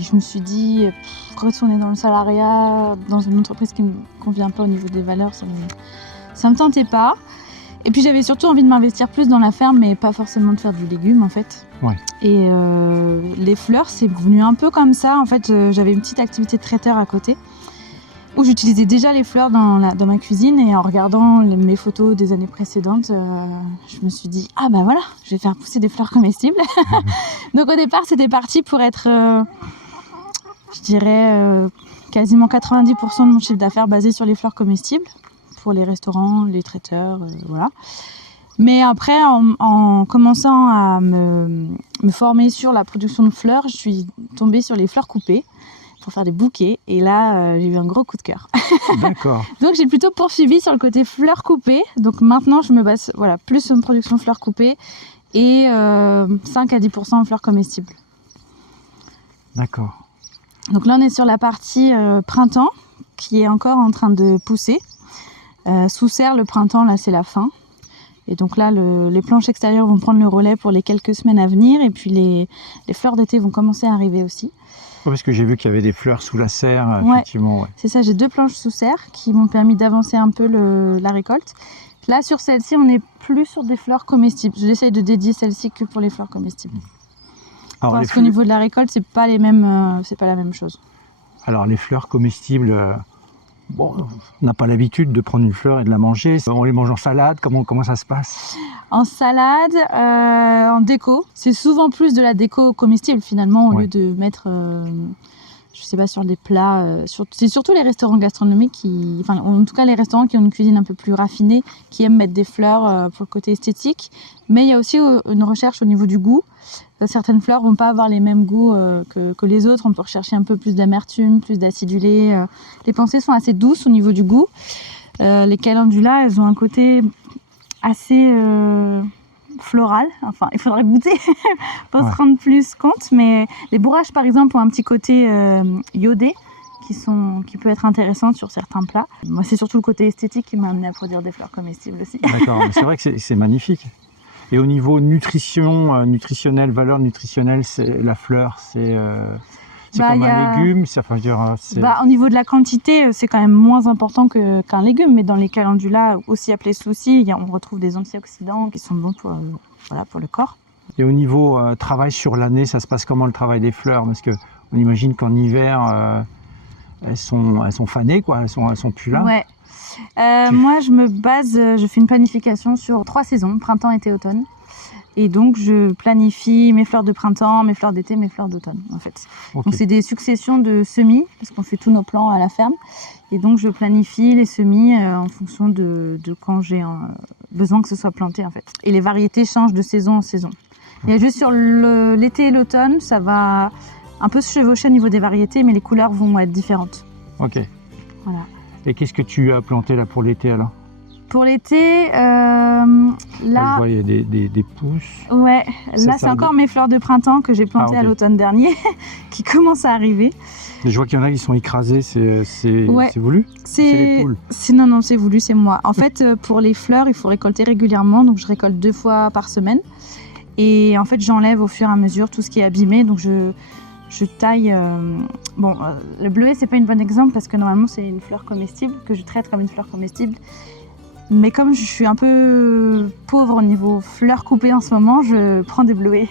je me suis dit, retourner dans le salariat, dans une entreprise qui ne me convient pas au niveau des valeurs, ça me tentait pas. Et puis j'avais surtout envie de m'investir plus dans la ferme, mais pas forcément de faire du légume en fait. Ouais. Et les fleurs, c'est venu un peu comme ça. En fait, j'avais une petite activité de traiteur à côté, où j'utilisais déjà les fleurs dans ma cuisine. Et en regardant mes photos des années précédentes, je me suis dit, ah bah voilà, je vais faire pousser des fleurs comestibles. Donc au départ, c'était parti pour être, je dirais, quasiment 90% de mon chiffre d'affaires basé sur les fleurs comestibles, pour les restaurants, les traiteurs, voilà. Mais après, en commençant à me former sur la production de fleurs, je suis tombée sur les fleurs coupées pour faire des bouquets. Et là, j'ai eu un gros coup de cœur. D'accord. Donc j'ai plutôt poursuivi sur le côté fleurs coupées. Donc maintenant, je me base plus sur une production de fleurs coupées et 5 à 10% en fleurs comestibles. D'accord. Donc là, on est sur la partie printemps qui est encore en train de pousser. Sous serre, le printemps, là, c'est la fin. Et donc là, les planches extérieures vont prendre le relais pour les quelques semaines à venir. Et puis les fleurs d'été vont commencer à arriver aussi. Ouais, parce que j'ai vu qu'il y avait des fleurs sous la serre, Ouais. effectivement. Ouais. C'est ça, j'ai 2 planches sous serre qui m'ont permis d'avancer un peu la récolte. Là, sur celle-ci, on n'est plus sur des fleurs comestibles. J'essaye de dédier celle-ci que pour les fleurs comestibles. Alors, Parce qu'au niveau de la récolte, c'est pas la même chose. Alors les fleurs comestibles, bon, on n'a pas l'habitude de prendre une fleur et de la manger. On les mange en salade, comment ça se passe? En salade, en déco. C'est souvent plus de la déco comestible finalement, au Ouais. lieu de mettre, je sais pas, sur des plats. C'est surtout les restaurants gastronomiques en tout cas les restaurants qui ont une cuisine un peu plus raffinée, qui aiment mettre des fleurs pour le côté esthétique. Mais il y a aussi une recherche au niveau du goût. Certaines fleurs vont pas avoir les mêmes goûts que les autres. On peut rechercher un peu plus d'amertume, plus d'acidulé. Les pensées sont assez douces au niveau du goût. Les calendulas, elles ont un côté assez floral. Enfin, il faudrait goûter pour se rendre plus compte. Mais les bourrages, par exemple, ont un petit côté iodé qui peut être intéressant sur certains plats. Moi, c'est surtout le côté esthétique qui m'a amené à produire des fleurs comestibles aussi. D'accord, mais c'est vrai que c'est magnifique. Et au niveau nutritionnel, valeur nutritionnelle, la fleur, c'est comme un légume. Au niveau de la quantité, c'est quand même moins important qu'un légume, mais dans les calendulas, aussi appelés soucis, on retrouve des antioxydants qui sont bons pour le corps. Et au niveau travail sur l'année, ça se passe comment le travail des fleurs? Parce qu'on imagine qu'en hiver, elles sont fanées, quoi. Elles sont plus là. Ouais. Moi, je fais une planification sur 3 saisons, printemps, été, automne. Et donc, je planifie mes fleurs de printemps, mes fleurs d'été, mes fleurs d'automne, en fait. Okay. Donc, c'est des successions de semis, parce qu'on fait tous nos plants à la ferme. Et donc, je planifie les semis en fonction de quand j'ai besoin que ce soit planté, en fait. Et les variétés changent de saison en saison. Il y a juste sur l'été et l'automne, ça va un peu se chevaucher au niveau des variétés, mais les couleurs vont être différentes. Ok. Voilà. Et qu'est-ce que tu as planté là pour l'été alors? Pour l'été, là... Je vois, il y a des pousses. Ouais, là c'est encore mes fleurs de printemps que j'ai plantées à l'automne dernier, qui commencent à arriver. Et je vois qu'il y en a qui sont écrasés, c'est voulu? C'est les poules? Non, c'est voulu, c'est moi. En fait, pour les fleurs, il faut récolter régulièrement, donc je récolte 2 fois par semaine. Et en fait, j'enlève au fur et à mesure tout ce qui est abîmé, donc je taille... le bleuet, c'est pas une bonne exemple parce que normalement, c'est une fleur comestible, que je traite comme une fleur comestible. Mais comme je suis un peu pauvre au niveau fleurs coupées en ce moment, je prends des bleuets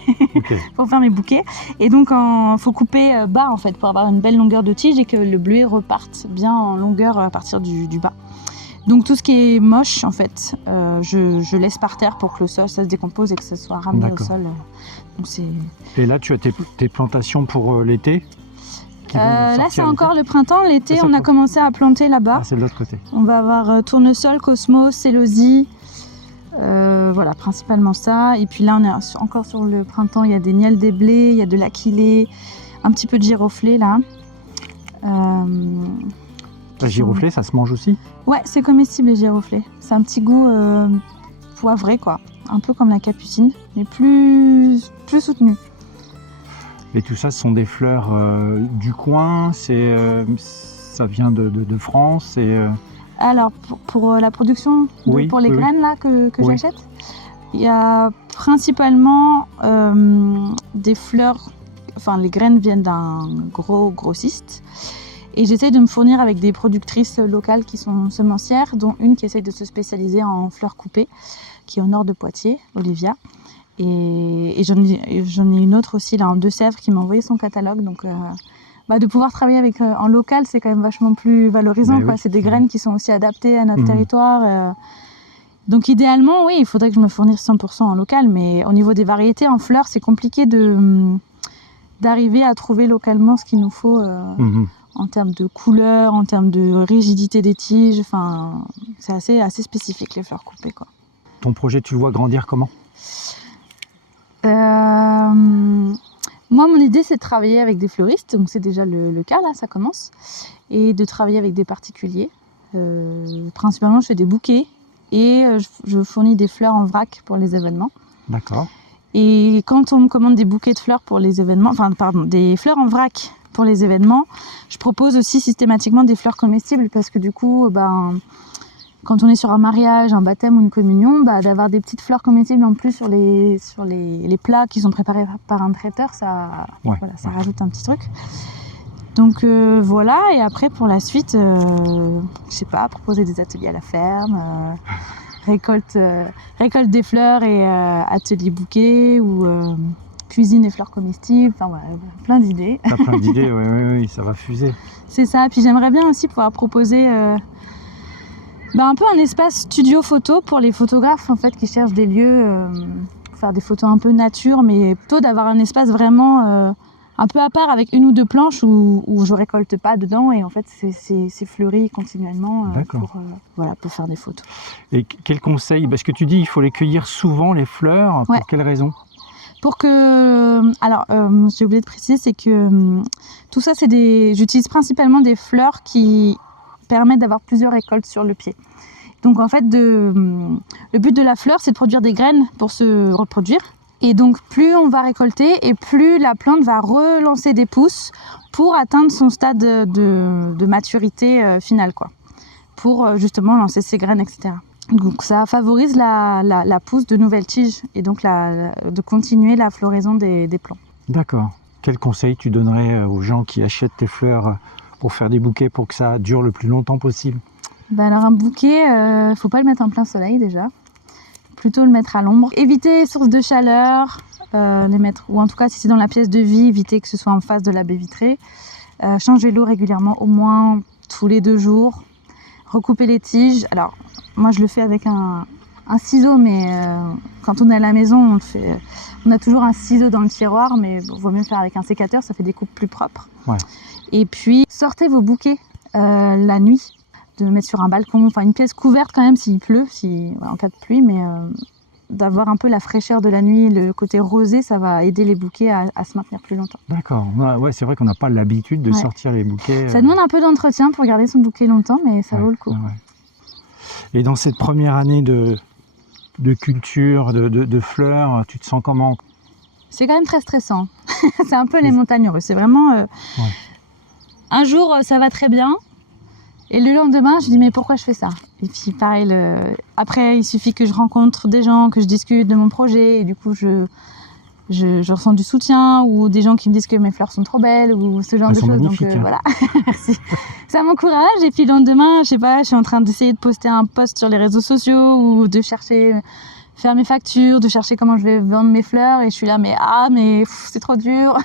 pour faire mes bouquets. Et donc, il faut couper bas en fait pour avoir une belle longueur de tige et que le bleuet reparte bien en longueur à partir du bas. Donc tout ce qui est moche, en fait, je laisse par terre pour que le sol, ça se décompose et que ce soit ramené au sol. Donc c'est... Et là, tu as tes plantations pour l'été qui vont Là, sortir c'est l'été. encore le printemps. L'été, Ça, on a commencé à planter là-bas. Ah, c'est de l'autre côté. On va avoir tournesol, cosmos, célosie. Voilà, principalement ça. Et puis là, on est encore sur le printemps. Il y a des nielles des blés, il y a de l'aquilée, un petit peu de giroflée là. La giroflée, ça se mange aussi? Ouais, c'est comestible les giroflées. C'est un petit goût poivré, quoi. Un peu comme la capucine, mais plus soutenu. Et tout ça, ce sont des fleurs du coin, ça vient de France Alors, pour la production, Oui, pour les oui, graines là que Oui. j'achète, il y a principalement des fleurs, enfin les graines viennent d'un gros grossiste. Et j'essaye de me fournir avec des productrices locales qui sont semencières, dont une qui essaye de se spécialiser en fleurs coupées, qui est au nord de Poitiers, Olivia. Et j'en ai une autre aussi là en Deux-Sèvres qui m'a envoyé son catalogue. Donc de pouvoir travailler avec en local, c'est quand même vachement plus valorisant. Oui. C'est des graines qui sont aussi adaptées à notre territoire. Donc idéalement, oui, il faudrait que je me fournisse 100% en local. Mais au niveau des variétés en fleurs, c'est compliqué d'arriver à trouver localement ce qu'il nous faut. En termes de couleur, en termes de rigidité des tiges, enfin, c'est assez spécifique les fleurs coupées, quoi. Ton projet, tu le vois grandir comment? Moi, mon idée, c'est de travailler avec des fleuristes, donc c'est déjà le cas, là, ça commence, et de travailler avec des particuliers. Principalement, je fais des bouquets et je fournis des fleurs en vrac pour les événements. D'accord. Et quand on me commande des bouquets de fleurs pour les événements, des fleurs en vrac pour les événements, je propose aussi systématiquement des fleurs comestibles parce que du coup, quand on est sur un mariage, un baptême ou une communion, d'avoir des petites fleurs comestibles en plus sur les plats qui sont préparés par un traiteur, ça rajoute un petit truc. Donc voilà, et après pour la suite, je sais pas, proposer des ateliers à la ferme, récolte des fleurs et atelier bouquet ou cuisine et fleurs comestibles, enfin voilà, plein d'idées. T'as plein d'idées, oui, ça va fuser. C'est ça, puis j'aimerais bien aussi pouvoir proposer un peu un espace studio photo pour les photographes en fait qui cherchent des lieux, faire des photos un peu nature, mais plutôt d'avoir un espace vraiment un peu à part avec une ou deux planches où je récolte pas dedans et en fait c'est fleuri continuellement pour faire des photos. Et quel conseil? Parce que tu dis il faut les cueillir souvent les fleurs, Ouais. pour quelle raison? Pour que... Alors, j'ai oublié de préciser, c'est que tout ça, j'utilise principalement des fleurs qui permettent d'avoir plusieurs récoltes sur le pied. Donc en fait, le but de la fleur, c'est de produire des graines pour se reproduire. Et donc plus on va récolter et plus la plante va relancer des pousses pour atteindre son stade de maturité finale, quoi. Pour justement lancer ses graines, etc. Donc ça favorise la pousse de nouvelles tiges et donc de continuer la floraison des plants. D'accord. Quel conseil tu donnerais aux gens qui achètent tes fleurs pour faire des bouquets pour que ça dure le plus longtemps possible? Alors un bouquet, faut pas le mettre en plein soleil déjà. Plutôt le mettre à l'ombre. Éviter les sources de chaleur, ou en tout cas si c'est dans la pièce de vie, éviter que ce soit en face de la baie vitrée. Changer l'eau régulièrement, au moins tous les 2 jours. Recouper les tiges. Alors moi je le fais avec un ciseau, mais quand on est à la maison, on le fait. On a toujours un ciseau dans le tiroir, mais il vaut mieux le faire avec un sécateur, ça fait des coupes plus propres. Ouais. Et puis sortez vos bouquets la nuit, de le mettre sur un balcon, enfin une pièce couverte quand même s'il pleut, en cas de pluie, mais d'avoir un peu la fraîcheur de la nuit, le côté rosé, ça va aider les bouquets à se maintenir plus longtemps. D'accord. Ouais, c'est vrai qu'on n'a pas l'habitude de sortir les bouquets. Ça demande un peu d'entretien pour garder son bouquet longtemps, mais ça vaut le coup. Ouais. Et dans cette première année de culture, de fleurs, tu te sens comment? C'est quand même très stressant. C'est un peu les montagnes russes. C'est vraiment... Un jour, ça va très bien. Et le lendemain, je dis mais pourquoi je fais ça? Et puis pareil, après, il suffit que je rencontre des gens, que je discute de mon projet. Et du coup, je ressens du soutien ou des gens qui me disent que mes fleurs sont trop belles ou ce genre de choses. Donc voilà, merci. Ça m'encourage. Et puis le lendemain, je sais pas, je suis en train d'essayer de poster un post sur les réseaux sociaux ou de chercher, faire mes factures, de chercher comment je vais vendre mes fleurs. Et je suis là, mais c'est trop dur.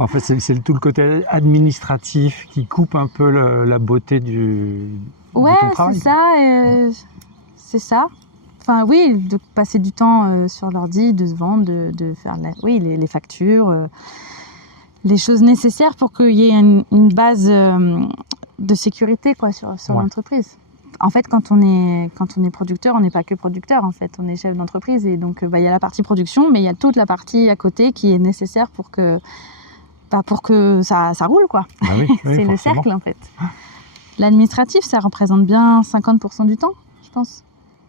En fait, c'est tout le côté administratif qui coupe un peu la beauté du de ton travail. C'est ça. Enfin oui, de passer du temps sur l'ordi, de se vendre, de faire les factures, les choses nécessaires pour qu'il y ait une base de sécurité quoi, sur l'entreprise. En fait, quand on est producteur, on n'est pas que producteur, en fait, on est chef d'entreprise et donc il y a la partie production, mais il y a toute la partie à côté qui est nécessaire pour que ça roule quoi. Bah oui, c'est le cercle en fait. L'administratif, ça représente bien 50% du temps, je pense.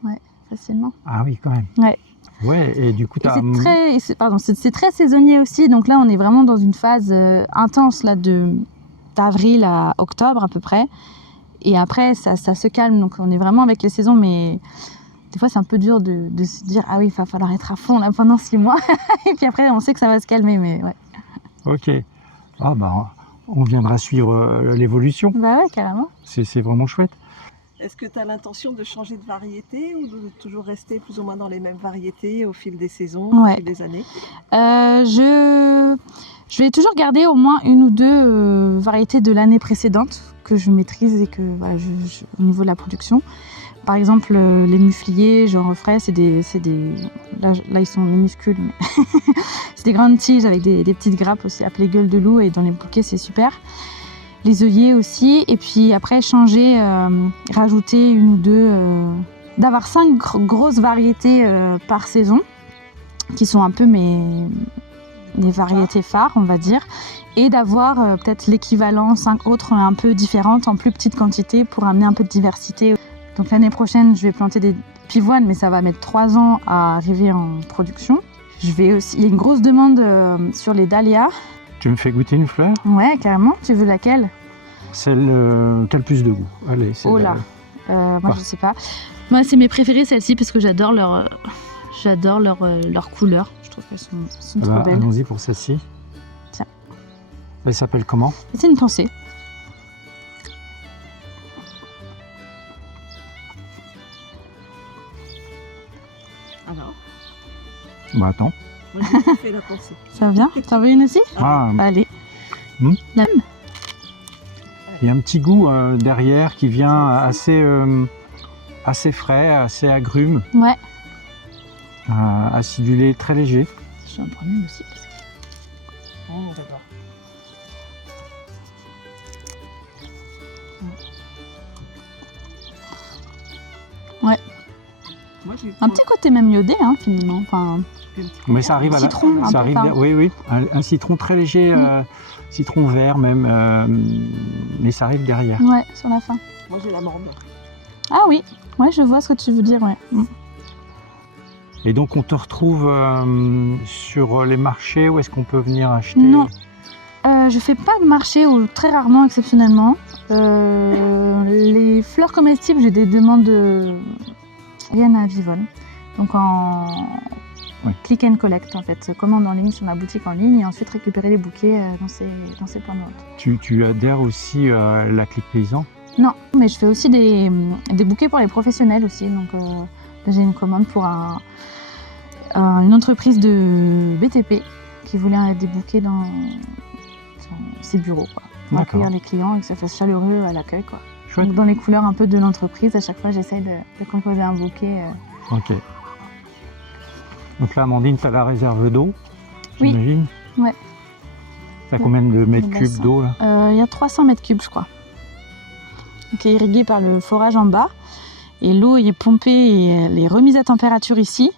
Ouais, facilement. Ah oui, quand même. Ouais. Ouais, et du coup, c'est très saisonnier aussi. Donc là, on est vraiment dans une phase intense là, d'avril à octobre à peu près. Et après, ça se calme. Donc on est vraiment avec les saisons. Mais des fois, c'est un peu dur de se dire « Ah oui, il va falloir être à fond là, pendant 6 mois. » Et puis après, on sait que ça va se calmer. Mais ouais. Ok. Ah bah, on viendra suivre l'évolution. Bah ouais, carrément. C'est vraiment chouette. Est-ce que tu as l'intention de changer de variété ou de toujours rester plus ou moins dans les mêmes variétés au fil des saisons, au fil des années? Je vais toujours garder au moins 1 ou 2 variétés de l'année précédente que je maîtrise et que au niveau de la production. Par exemple, les mufliers, j'en referai, là ils sont minuscules, mais c'est des grandes tiges avec des petites grappes aussi appelées gueule de loup et dans les bouquets c'est super. Les œillets aussi, et puis après changer, rajouter 1 ou 2, d'avoir 5 grosses variétés par saison, qui sont un peu mes variétés phares, on va dire, et d'avoir peut-être l'équivalent 5 autres un peu différentes en plus petite quantité pour amener un peu de diversité. Donc l'année prochaine, je vais planter des pivoines, mais ça va mettre 3 ans à arriver en production. Il y a une grosse demande sur les dahlias. Tu me fais goûter une fleur? Ouais, carrément. Tu veux laquelle? Celle qui a le plus de goût. Allez, oh là, moi je sais pas. Moi c'est mes préférées celles-ci parce que j'adore leur couleur. Je trouve qu'elles sont trop belles. Allons-y pour celle-ci. Tiens. Elle s'appelle comment? C'est une pensée. Alors? Bah attends. Moi j'ai déjà fait la pensée. Ça va bien? T'en veux une aussi? Ah. Allez. La même. Il y a un petit goût derrière qui vient assez frais, assez agrume. Ouais. Acidulé, très léger. Je vais en prendre une aussi. Oh, d'accord. Ouais. Moi, un petit côté même iodé, hein, finalement. Enfin, mais ça arrive citron, ça arrive. Oui, un citron très léger, citron vert même, mais ça arrive derrière. Ouais, sur la fin. Moi, j'ai l'amande. Ah oui, ouais, je vois ce que tu veux dire, ouais. Et donc, on te retrouve sur les marchés, où est-ce qu'on peut venir acheter? Non, je fais pas de marché, ou très rarement, exceptionnellement. Les fleurs comestibles, j'ai des demandes rien à Vivonne. Donc en click and collect, en fait. Commande en ligne sur ma boutique en ligne et ensuite récupérer les bouquets dans ces points de vente. Tu adhères aussi à la Clique Paysan? Non, mais je fais aussi des bouquets pour les professionnels aussi. Donc j'ai une commande pour une entreprise de BTP qui voulait des bouquets dans ses bureaux, quoi, pour accueillir les clients et que ça fasse chaleureux à l'accueil, quoi. Donc, dans les couleurs un peu de l'entreprise, à chaque fois j'essaye de composer un bouquet. Ok. Donc là, Amandine, tu as la réserve d'eau, j'imagine? Oui. Ouais. Tu as combien de mètres cubes d'eau là? Il y a 300 mètres cubes, je crois. Donc, elle est irriguée par le forage en bas. Et l'eau est pompée et elle est remise à température ici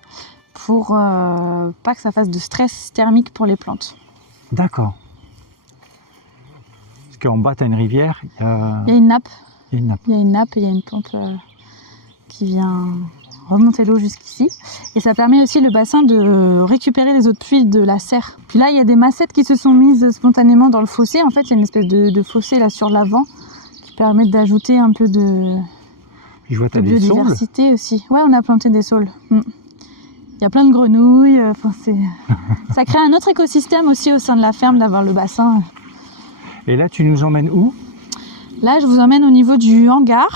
pour pas que ça fasse de stress thermique pour les plantes. D'accord. Parce qu'en bas, tu as une rivière. Il y a une nappe. Il y a une nappe. Il y a une nappe et il y a une pompe qui vient remonter l'eau jusqu'ici. Et ça permet aussi le bassin de récupérer les eaux de pluie de la serre. Puis là, il y a des massettes qui se sont mises spontanément dans le fossé. En fait, il y a une espèce de fossé là sur l'avant qui permet d'ajouter un peu de biodiversité aussi. Ouais, on a planté des saules. Il y a plein de grenouilles. Ça crée un autre écosystème aussi au sein de la ferme d'avoir le bassin. Et là, tu nous emmènes où? Là, je vous emmène au niveau du hangar,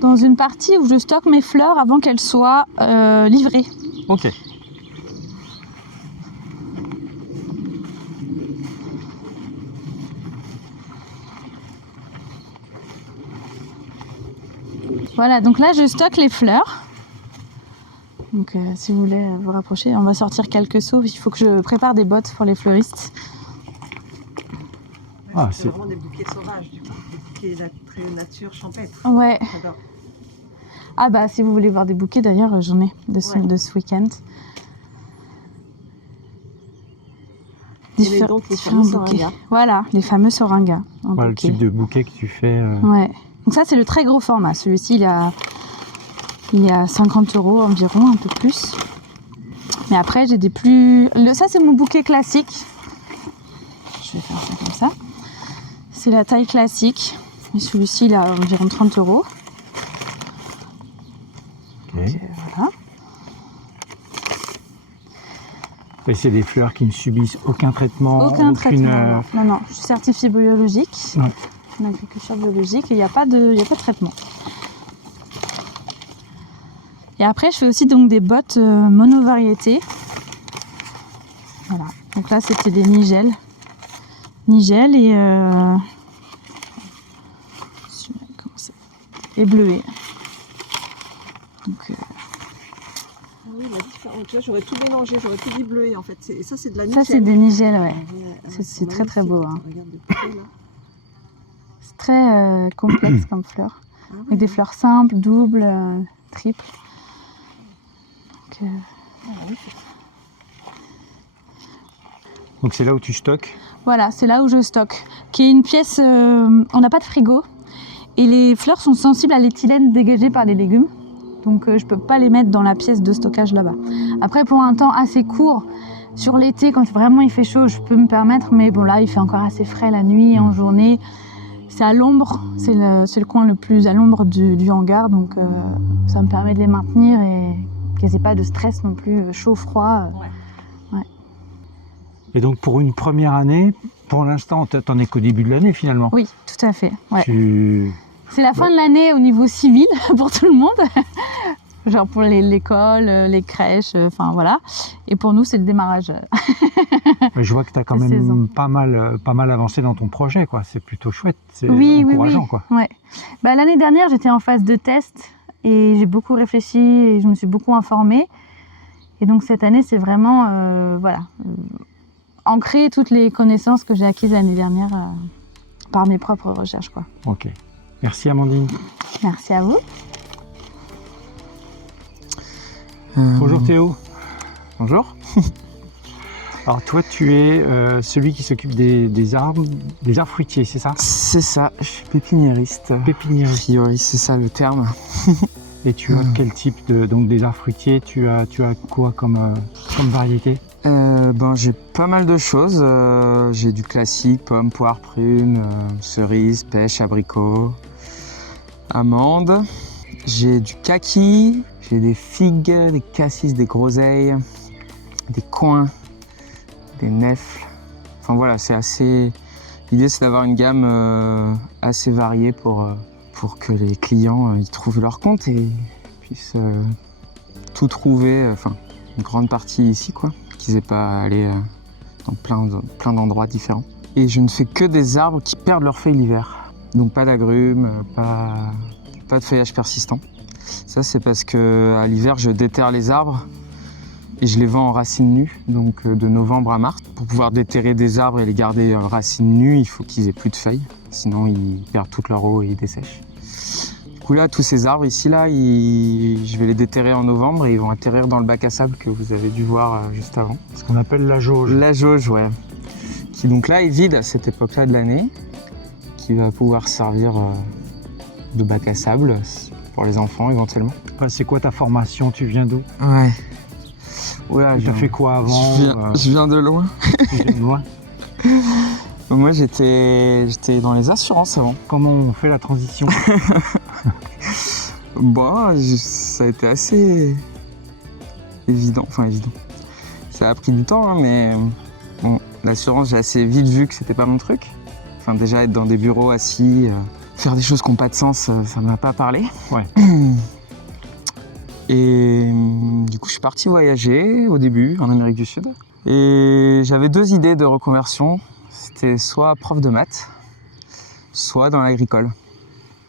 dans une partie où je stocke mes fleurs avant qu'elles soient livrées. Ok. Voilà, donc là je stocke les fleurs. Donc si vous voulez vous rapprocher, on va sortir quelques seaux. Il faut que je prépare des bottes pour les fleuristes. Ouais, c'est vraiment des bouquets sauvages, du coup. Des bouquets très nature champêtre. Ouais. J'adore. Ah bah si vous voulez voir des bouquets, d'ailleurs j'en ai de ce week-end. Donc les fameux Soringa. Voilà, les fameux Soringa. Voilà, le type de bouquet que tu fais. Ouais. Donc ça c'est le très gros format. Celui-ci il y a 50 € environ, un peu plus. Mais après j'ai des plus... Ça c'est mon bouquet classique. Je vais faire ça comme ça. C'est la taille classique. Et celui-ci il a environ 30 €. Ok. Donc, voilà. Et c'est des fleurs qui ne subissent aucun traitement. Aucun traitement. Non, je suis certifiée biologique. Ouais. En agriculture biologique et il n'y a pas de traitement. Et après, je fais aussi donc des bottes monovariétés. Voilà. Donc là, c'était des nigelles. Et bleuets. Donc, oui, tu vois, j'aurais tout mélangé, j'aurais tout dit bleuet en fait. Ça, c'est de la nigelle. Ça, c'est des nigelles, ouais. Ouais, c'est très très beau. Hein. Regarde de près, là. C'est très complexe comme fleur. Avec des fleurs simples, doubles, triples. Donc, Donc c'est là où tu stockes. voilà, c'est là où je stocke. Qui est une pièce, on n'a pas de frigo. Et les fleurs sont sensibles à l'éthylène dégagé par les légumes. Donc je ne peux pas les mettre dans la pièce de stockage là-bas. Après, pour un temps assez court, sur l'été, quand vraiment il fait chaud, je peux me permettre. Mais bon, là, il fait encore assez frais la nuit, en journée. C'est à l'ombre, c'est le coin le plus à l'ombre du hangar. Donc ça me permet de les maintenir et qu'ils n'aient pas de stress non plus, chaud-froid. Ouais. Et donc pour une première année, pour l'instant, t'en es qu'au début de l'année finalement. Oui, tout à fait. Ouais. Tu... C'est la fin de l'année au niveau civil pour tout le monde. Genre pour l'école, les crèches, enfin voilà. Et pour nous, c'est le démarrage. Je vois que tu as quand même pas mal avancé dans ton projet, quoi. C'est plutôt chouette, c'est encourageant, quoi. Ouais. Bah, l'année dernière, j'étais en phase de test et j'ai beaucoup réfléchi et je me suis beaucoup informée. Et donc cette année, c'est vraiment ancrer toutes les connaissances que j'ai acquises l'année dernière par mes propres recherches, quoi. Ok. Merci Amandine. Merci à vous. Bonjour Théo. Bonjour. Alors toi, tu es celui qui s'occupe des arbres fruitiers, c'est ça? C'est ça, je suis pépiniériste. Pépiniériste. A priori, c'est ça le terme. Et tu as quel type donc des arbres fruitiers? Tu as quoi comme variété? J'ai pas mal de choses. J'ai du classique, pommes, poires, prunes, cerises, pêches, abricots, amandes. J'ai du kaki, j'ai des figues, des cassis, des groseilles, des coings, des nèfles. Enfin voilà, c'est assez... L'idée, c'est d'avoir une gamme assez variée pour que les clients y trouvent leur compte et puissent tout trouver, enfin une grande partie ici, quoi, qu'ils n'aient pas à aller dans plein d'endroits différents. Et je ne fais que des arbres qui perdent leurs feuilles l'hiver. Donc pas d'agrumes, pas de feuillage persistant. Ça, c'est parce qu'à l'hiver, je déterre les arbres et je les vends en racines nues, donc de novembre à mars. Pour pouvoir déterrer des arbres et les garder en racines nues, il faut qu'ils aient plus de feuilles, sinon ils perdent toute leur eau et ils dessèchent. Du coup là, tous ces arbres ici, là, je vais les déterrer en novembre et ils vont atterrir dans le bac à sable que vous avez dû voir juste avant. Ce qu'on appelle la jauge. La jauge, ouais. Qui donc là est vide à cette époque-là de l'année, qui va pouvoir servir de bac à sable pour les enfants éventuellement. C'est quoi ta formation? Tu viens d'où? Ouais. Oula, tu as fait quoi avant? Je viens de loin. Tu viens de loin. Moi, j'étais dans les assurances avant. Comment on fait la transition? Ça a été assez évident. Enfin, évident. Ça a pris du temps, hein, mais bon, l'assurance, j'ai assez vite vu que c'était pas mon truc. Enfin, déjà, être dans des bureaux assis, faire des choses qui n'ont pas de sens, ça ne m'a pas parlé. Ouais. Et du coup, je suis parti voyager au début en Amérique du Sud. Et j'avais deux idées de reconversion. C'était soit prof de maths, soit dans l'agricole.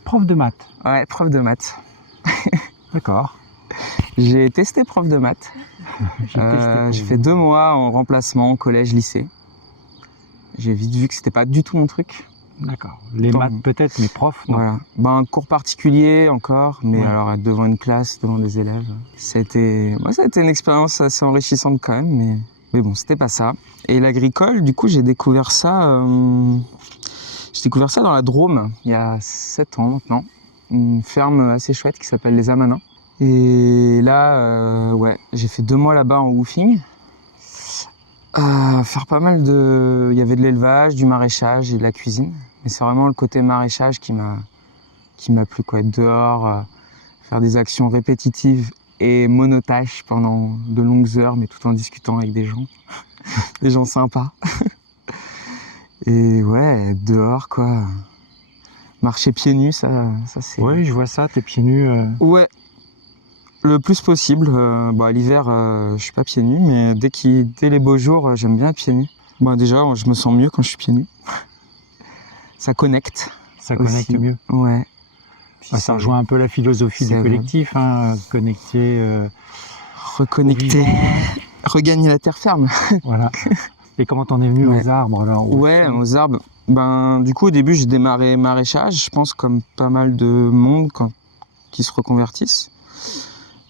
Prof de maths? Ouais, prof de maths. D'accord. J'ai testé prof de maths. J'ai fait 2 mois en remplacement, collège-lycée. J'ai vite vu que c'était pas du tout mon truc. D'accord. Les maths peut-être, mais prof, non. Voilà. Un cours particulier encore, mais alors être devant une classe, devant des élèves, ça a été une expérience assez enrichissante quand même, mais bon, c'était pas ça. Et l'agricole, du coup, j'ai découvert ça dans la Drôme, il y a 7 ans maintenant. Une ferme assez chouette qui s'appelle les Amanins. Et là, j'ai fait 2 mois là-bas en woofing. Faire pas mal de... Il y avait de l'élevage, du maraîchage et de la cuisine. Mais c'est vraiment le côté maraîchage qui m'a plu, quoi. Être dehors, faire des actions répétitives et monotâches pendant de longues heures, mais tout en discutant avec des gens. Des gens sympas. Et ouais, être dehors, quoi. Marcher pieds nus, ça c'est... Oui, je vois ça, t'es pieds nus. Ouais. Le plus possible. À l'hiver, je suis pas pieds nus, mais dès les beaux jours, j'aime bien être pieds nus. Déjà, je me sens mieux quand je suis pieds nus. Ça connecte. Ça connecte aussi. mieux. Ouais. Ça rejoint un peu la philosophie du collectif, hein, connecter. Reconnecter. Regagner la terre ferme. Voilà. Et comment t'en es venu aux arbres alors? Aux arbres. Du coup, au début, j'ai démarré maraîchage, je pense, comme pas mal de monde qui se reconvertissent.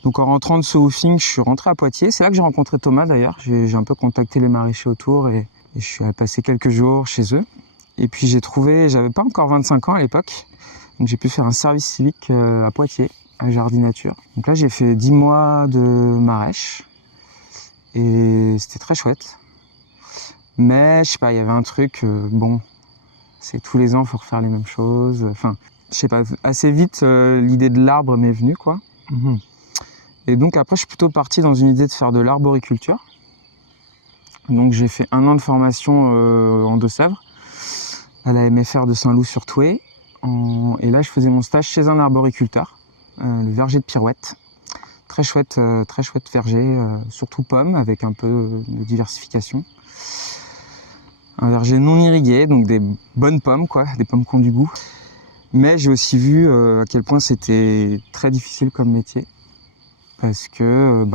Donc en rentrant de ce woofing, je suis rentré à Poitiers. C'est là que j'ai rencontré Thomas d'ailleurs. J'ai un peu contacté les maraîchers autour et je suis allé passer quelques jours chez eux. Et puis j'avais pas encore 25 ans à l'époque, donc j'ai pu faire un service civique à Poitiers, à Jardinature. Donc là j'ai fait 10 mois de marèche et c'était très chouette. Mais je sais pas, il y avait un truc, c'est tous les ans il faut refaire les mêmes choses. Enfin, je sais pas, assez vite l'idée de l'arbre m'est venue, quoi. Mmh. Et donc après, je suis plutôt parti dans une idée de faire de l'arboriculture. Donc j'ai fait 1 an de formation en Deux-Sèvres, à la MFR de Saint-Loup-sur-Thouet. Et là, je faisais mon stage chez un arboriculteur, le verger de Pirouette. Très chouette verger, surtout pommes, avec un peu de diversification. Un verger non irrigué, donc des bonnes pommes, quoi, des pommes qui ont du goût. Mais j'ai aussi vu à quel point c'était très difficile comme métier. Parce que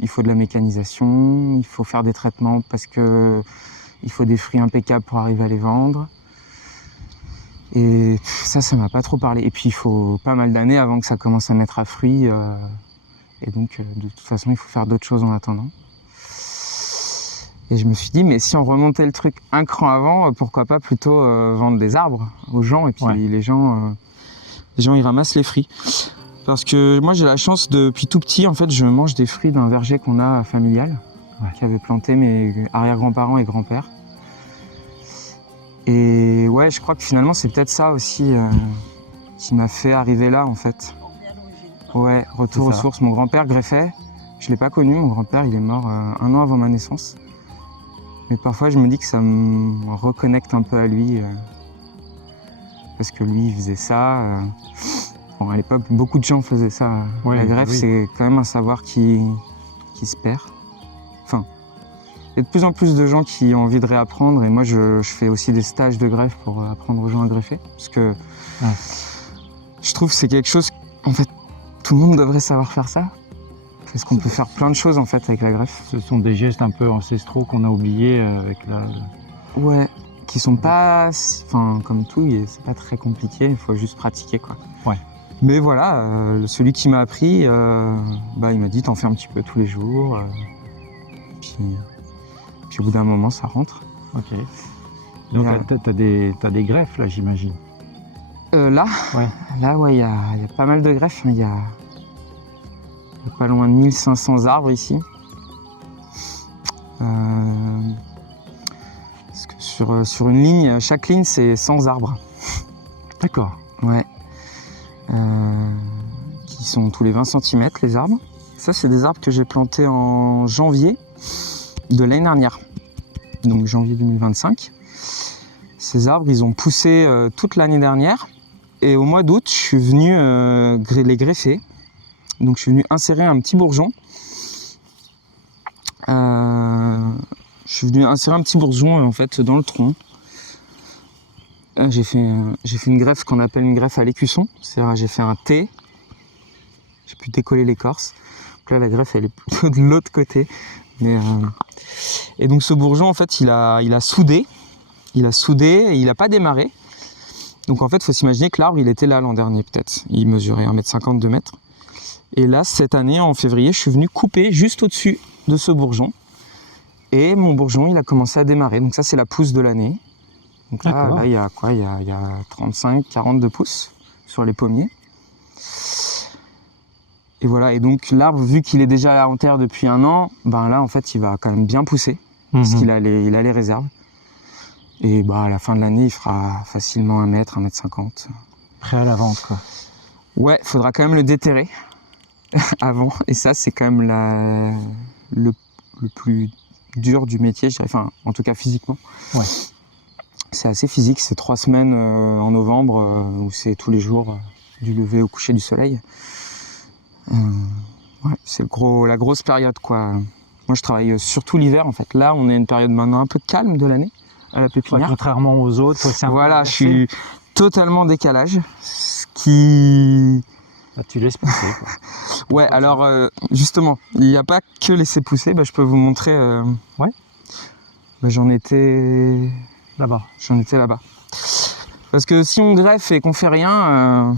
il faut de la mécanisation, il faut faire des traitements parce que il faut des fruits impeccables pour arriver à les vendre. Et ça m'a pas trop parlé. Et puis il faut pas mal d'années avant que ça commence à mettre à fruit. Et donc de toute façon, il faut faire d'autres choses en attendant. Et je me suis dit, mais si on remontait le truc un cran avant, pourquoi pas plutôt vendre des arbres aux gens, et puis les gens ils ramassent les fruits. Parce que moi j'ai la chance, depuis tout petit, en fait, je mange des fruits d'un verger qu'on a familial, qui avait planté mes arrière-grands-parents et grands-pères. Et ouais, je crois que finalement c'est peut-être ça aussi qui m'a fait arriver là, en fait. Ouais, retour aux sources. Mon grand-père greffait, je l'ai pas connu, mon grand-père il est mort 1 an avant ma naissance. Mais parfois je me dis que ça me reconnecte un peu à lui, parce que lui il faisait ça. À l'époque, beaucoup de gens faisaient ça. La greffe, c'est quand même un savoir qui se perd. Enfin, il y a de plus en plus de gens qui ont envie de réapprendre. Et moi, je fais aussi des stages de greffe pour apprendre aux gens à greffer. Parce que je trouve que c'est quelque chose... En fait, tout le monde devrait savoir faire ça. Parce qu'on peut faire plein de choses, en fait, avec la greffe. Ce sont des gestes un peu ancestraux qu'on a oubliés avec la... Ouais, qui sont pas... Enfin, comme tout, c'est pas très compliqué. Il faut juste pratiquer, quoi. Ouais. Mais voilà, celui qui m'a appris, il m'a dit t'en fais un petit peu tous les jours. Puis au bout d'un moment, ça rentre. Ok. Donc t'as des greffes là, j'imagine. Là, il y a pas mal de greffes. Il y a pas loin de 1500 arbres ici. Parce que sur une ligne, chaque ligne c'est 100 arbres. D'accord. Ouais. Qui sont tous les 20 cm les arbres. Ça, c'est des arbres que j'ai plantés en janvier de l'année dernière, donc janvier 2025. Ces arbres, ils ont poussé toute l'année dernière et au mois d'août, je suis venu les greffer. Donc je suis venu insérer un petit bourgeon. En fait dans le tronc. J'ai fait une greffe qu'on appelle une greffe à l'écusson. C'est-à-dire j'ai fait un T j'ai pu décoller l'écorce. Donc là, la greffe, elle est plutôt de l'autre côté. Et donc ce bourgeon, en fait, il a soudé. Il a soudé et il n'a pas démarré. Donc en fait, il faut s'imaginer que l'arbre, il était là l'an dernier peut-être. Il mesurait 1,50 m, 2 m. Et là, cette année, en février, je suis venu couper juste au-dessus de ce bourgeon. Et mon bourgeon, il a commencé à démarrer. Donc ça, c'est la pousse de l'année. Donc là, il y a quoi? Il y a 35, 42 pousses sur les pommiers. Et voilà. Et donc l'arbre, vu qu'il est déjà là en terre depuis 1 an, ben là, en fait, il va quand même bien pousser. Parce qu'il a les réserves. Et à la fin de l'année, il fera facilement 1 m, 1,50 m. Prêt à la vente, quoi. Ouais, il faudra quand même le déterrer avant. Et ça, c'est quand même le plus dur du métier, je dirais. Enfin, en tout cas physiquement. Ouais. C'est assez physique, c'est 3 semaines en novembre où c'est tous les jours du lever au coucher du soleil. Ouais, c'est la grosse période, quoi. Moi, je travaille surtout l'hiver, en fait. Là, on est à une période maintenant un peu calme de l'année à la pépinière. Ouais, contrairement aux autres, c'est un peu voilà, je suis totalement en décalage, ce qui... tu laisses pousser, quoi. Ouais, alors justement, il n'y a pas que laisser pousser. Je peux vous montrer. Ouais. J'en étais là-bas. Parce que si on greffe et qu'on fait rien,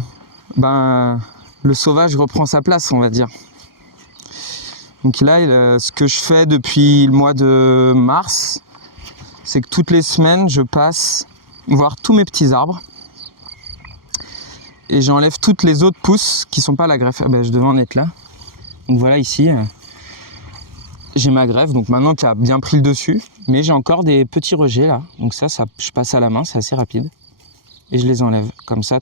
le sauvage reprend sa place, on va dire. Donc là, ce que je fais depuis le mois de mars, c'est que toutes les semaines, je passe voir tous mes petits arbres. Et j'enlève toutes les autres pousses qui sont pas la greffe. Je devais en être là. Donc voilà, ici, j'ai ma greffe, donc maintenant qui a bien pris le dessus. Mais j'ai encore des petits rejets là. Donc ça, je passe à la main, c'est assez rapide. Et je les enlève. Comme ça,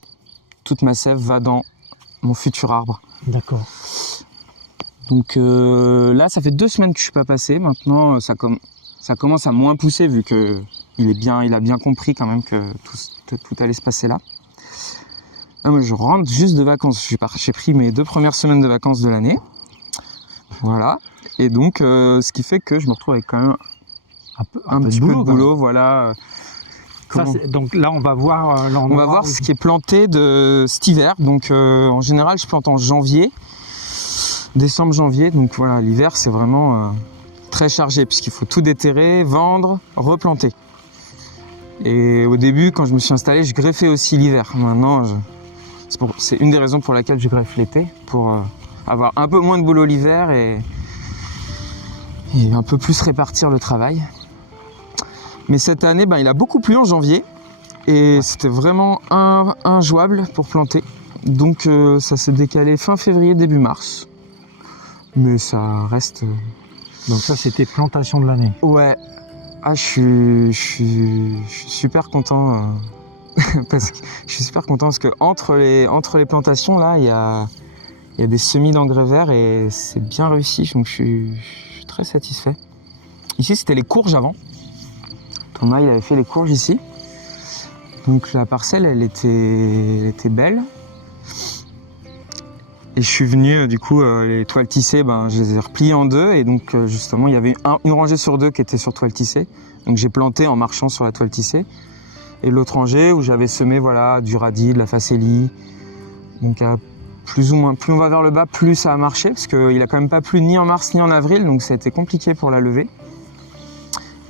toute ma sève va dans mon futur arbre. D'accord. Donc là, ça fait 2 semaines que je suis pas passé. Maintenant, ça commence à moins pousser vu que il a bien compris quand même que tout allait se passer là. Moi, je rentre juste de vacances. J'ai pris mes 2 premières semaines de vacances de l'année. Voilà. Et donc, ce qui fait que je me retrouve avec quand même un petit peu de boulot. Voilà. Donc là, on va voir l'endroit. On va voir ce qui est planté de cet hiver. Donc, en général, je plante en janvier, décembre, janvier. Donc voilà, l'hiver, c'est vraiment très chargé puisqu'il faut tout déterrer, vendre, replanter. Et au début, quand je me suis installé, je greffais aussi l'hiver. Maintenant, c'est une des raisons pour laquelle je greffe l'été, pour avoir un peu moins de boulot l'hiver et un peu plus répartir le travail. Mais cette année, il a beaucoup plu en janvier et c'était vraiment injouable pour planter. Donc ça s'est décalé fin février, début mars. Mais ça reste... Donc ça, c'était plantation de l'année. Ouais. Je suis super content. Je suis super content parce que entre les plantations, là, il y a des semis d'engrais verts et c'est bien réussi. Donc je suis très satisfait. Ici, c'était les courges avant. Thomas, il avait fait les courges ici. Donc la parcelle, elle était belle. Et je suis venu, du coup, les toiles tissées, je les ai repliées en 2. Et donc, justement, il y avait une rangée sur 2 qui était sur toile tissée. Donc j'ai planté en marchant sur la toile tissée. Et l'autre rangée où j'avais semé du radis, de la facélie. Donc plus ou moins, plus on va vers le bas, plus ça a marché. Parce qu'il n'a quand même pas plu ni en mars ni en avril. Donc ça a été compliqué pour la lever.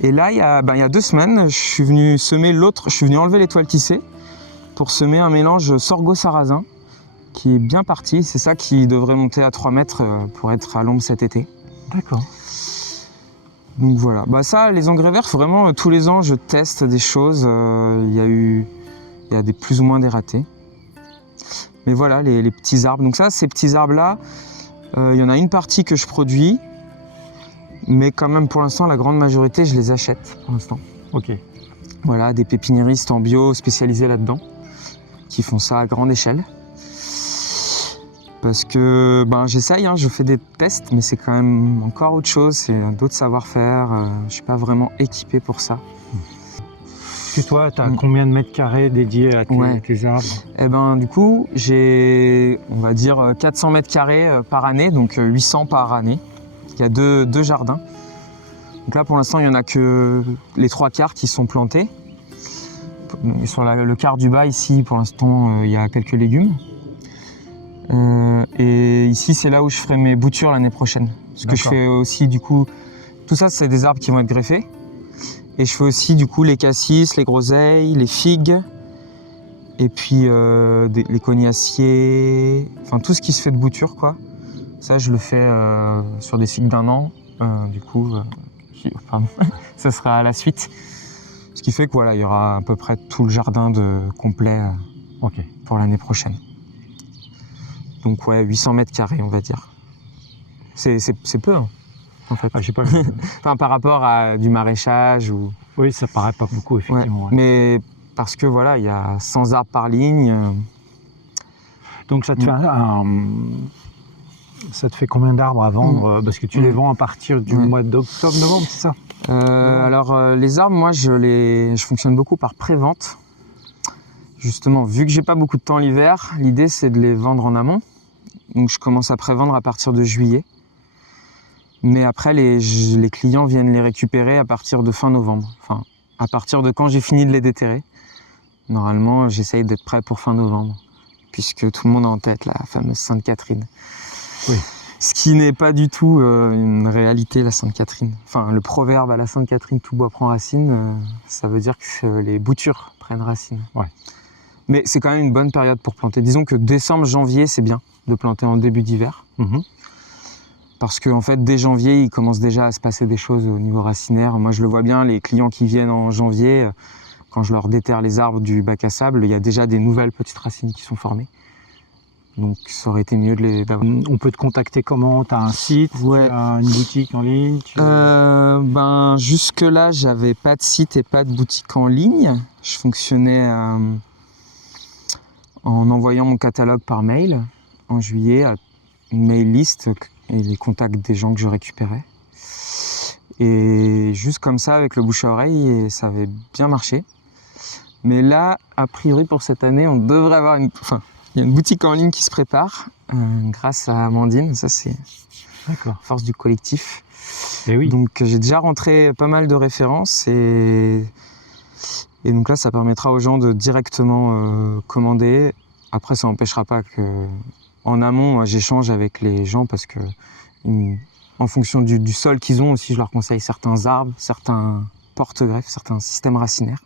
Et là, il y a 2 semaines, je suis venu enlever les toiles tissées pour semer un mélange sorgho-sarrasin qui est bien parti. C'est ça qui devrait monter à 3 mètres pour être à l'ombre cet été. D'accord. Donc voilà. Ça, les engrais verts, vraiment, tous les ans, je teste des choses. Il y a des plus ou moins des ratés. Mais voilà, les petits arbres. Donc ça, ces petits arbres-là, il y en a une partie que je produis. Mais quand même, pour l'instant, la grande majorité, je les achète, pour l'instant. Ok. Voilà, des pépiniéristes en bio spécialisés là-dedans, qui font ça à grande échelle. Parce que j'essaye, je fais des tests, mais c'est quand même encore autre chose, c'est d'autres savoir-faire. Je ne suis pas vraiment équipé pour ça. Et toi, tu as combien de mètres carrés dédiés à tes arbres? Du coup, j'ai, on va dire, 400 mètres carrés par année, donc 800 par année. Il y a deux jardins. Donc là, pour l'instant, il n'y en a que les 3/4 qui sont plantés. Et sur le quart du bas, ici, pour l'instant, il y a quelques légumes. Et ici, c'est là où je ferai mes boutures l'année prochaine. Parce que je fais aussi, du coup, tout ça, c'est des arbres qui vont être greffés. Et je fais aussi, du coup, les cassis, les groseilles, les figues, et puis les cognaciers, enfin tout ce qui se fait de bouture, quoi. Ça, je le fais sur des cycles d'1 an. Du coup, ça sera à la suite. Ce qui fait que voilà, il y aura à peu près tout le jardin complet pour l'année prochaine. Donc ouais, 800 mètres carrés, on va dire. C'est peu, hein, en fait. Ah, je sais pas. Enfin, par rapport à du maraîchage ou... Oui, ça paraît pas beaucoup, effectivement. Ouais. Mais parce que voilà, il y a 100 arbres par ligne. Donc ça te fait ça te fait combien d'arbres à vendre? Parce que tu les vends à partir du mois d'octobre, novembre, c'est ça? Alors les arbres, moi je fonctionne beaucoup par pré-vente. Justement, vu que j'ai pas beaucoup de temps l'hiver, l'idée c'est de les vendre en amont. Donc je commence à pré-vendre à partir de juillet. Mais après les clients viennent les récupérer à partir de fin novembre. Enfin, à partir de quand j'ai fini de les déterrer. Normalement, j'essaye d'être prêt pour fin novembre. Puisque tout le monde a en tête la fameuse Sainte-Catherine. Oui. Ce qui n'est pas du tout une réalité, la Sainte-Catherine. Enfin, le proverbe à la Sainte-Catherine, tout bois prend racine, ça veut dire que les boutures prennent racine. Ouais. Mais c'est quand même une bonne période pour planter. Disons que décembre, janvier, c'est bien de planter en début d'hiver. Parce qu'en fait, dès janvier, il commence déjà à se passer des choses au niveau racinaire. Moi, je le vois bien, les clients qui viennent en janvier, quand je leur déterre les arbres du bac à sable, il y a déjà des nouvelles petites racines qui sont formées. Donc ça aurait été mieux d'avoir. On peut te contacter comment? Tu as un site? Ouais. Tu as une boutique en ligne? Jusque-là, j'avais pas de site et pas de boutique en ligne. Je fonctionnais en envoyant mon catalogue par mail en juillet à une mail list et les contacts des gens que je récupérais. Et juste comme ça, avec le bouche à oreille, et ça avait bien marché. Mais là, a priori pour cette année, on devrait avoir il y a une boutique en ligne qui se prépare, grâce à Amandine, ça c'est force du collectif. Et oui. Donc j'ai déjà rentré pas mal de références et donc là ça permettra aux gens de directement commander. Après ça n'empêchera pas que en amont j'échange avec les gens parce que en fonction du sol qu'ils ont aussi, je leur conseille certains arbres, certains porte-greffes, certains systèmes racinaires,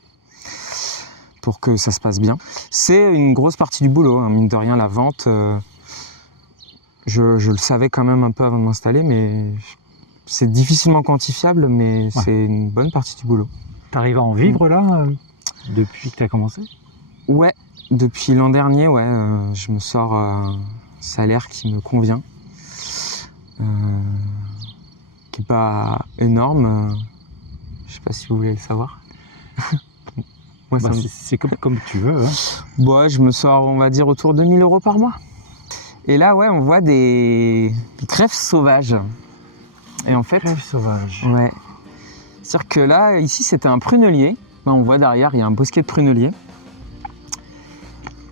pour que ça se passe bien. C'est une grosse partie du boulot, hein, mine de rien, la vente. Je le savais quand même un peu avant de m'installer, mais c'est difficilement quantifiable, mais c'est une bonne partie du boulot. T'arrives à en vivre là, depuis que tu as commencé? Ouais, depuis l'an dernier, je me sors un salaire qui me convient, qui n'est pas énorme. Je sais pas si vous voulez le savoir. Moi, c'est comme tu veux. Hein. Ouais, je me sors, on va dire, autour de 1 000 € par mois. Et là, on voit des greffes sauvages. Et en fait, greffes sauvages. Ouais. C'est-à-dire que là, ici, c'était un prunelier. Là, on voit derrière, il y a un bosquet de prunelier.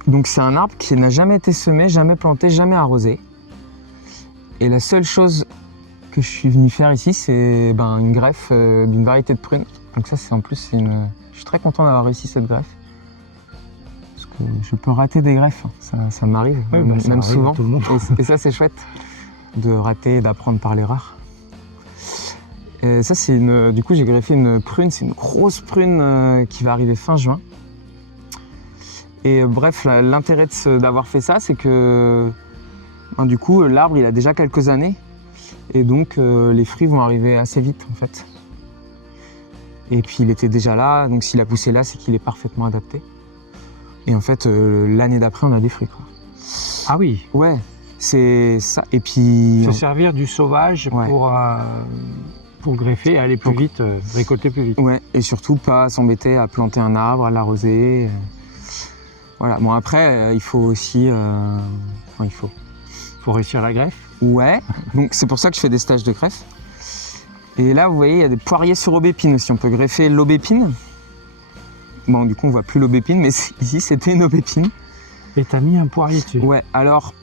Donc, c'est un arbre qui n'a jamais été semé, jamais planté, jamais arrosé. Et la seule chose que je suis venu faire ici, c'est une greffe d'une variété de prunes. Donc ça, c'est en plus une... Je suis très content d'avoir réussi cette greffe. Parce que je peux rater des greffes, ça m'arrive, même souvent. Tout le monde. Et ça, c'est chouette de rater et d'apprendre par l'erreur. Et ça, c'est du coup, j'ai greffé une prune, c'est une grosse prune qui va arriver fin juin. Et bref, l'intérêt d'avoir fait ça, c'est que du coup, l'arbre, il a déjà quelques années. Et donc, les fruits vont arriver assez vite, en fait. Et puis il était déjà là, donc s'il a poussé là, c'est qu'il est parfaitement adapté. Et en fait, l'année d'après, on a des fruits, quoi. Ah oui. Ouais, c'est ça. Et puis se servir du sauvage pour greffer et aller plus vite, récolter plus vite. Ouais, et surtout pas s'embêter à planter un arbre, à l'arroser. Voilà. Bon après, il faut aussi, il faut réussir la greffe. Ouais. Donc c'est pour ça que je fais des stages de greffe. Et là, vous voyez, il y a des poiriers sur aubépine aussi. On peut greffer l'aubépine. Bon, du coup, on voit plus l'aubépine, mais ici, c'était une aubépine. Et t'as mis un poirier dessus? Ouais, alors,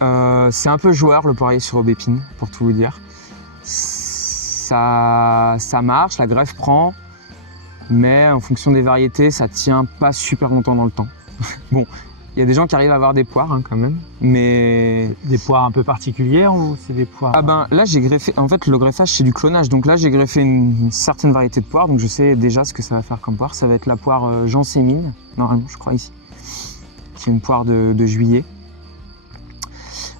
c'est un peu joueur, le poirier sur aubépine, pour tout vous dire. Ça marche, la greffe prend, mais en fonction des variétés, ça tient pas super longtemps dans le temps. Bon, Il y a des gens qui arrivent à avoir des poires quand même, mais... Des poires un peu particulières ou c'est des poires... Ah ben là j'ai greffé, en fait le greffage c'est du clonage, donc là j'ai greffé une certaine variété de poires, donc je sais déjà ce que ça va faire comme poire. Ça va être la poire Jansémine, normalement je crois ici, qui est une poire de juillet.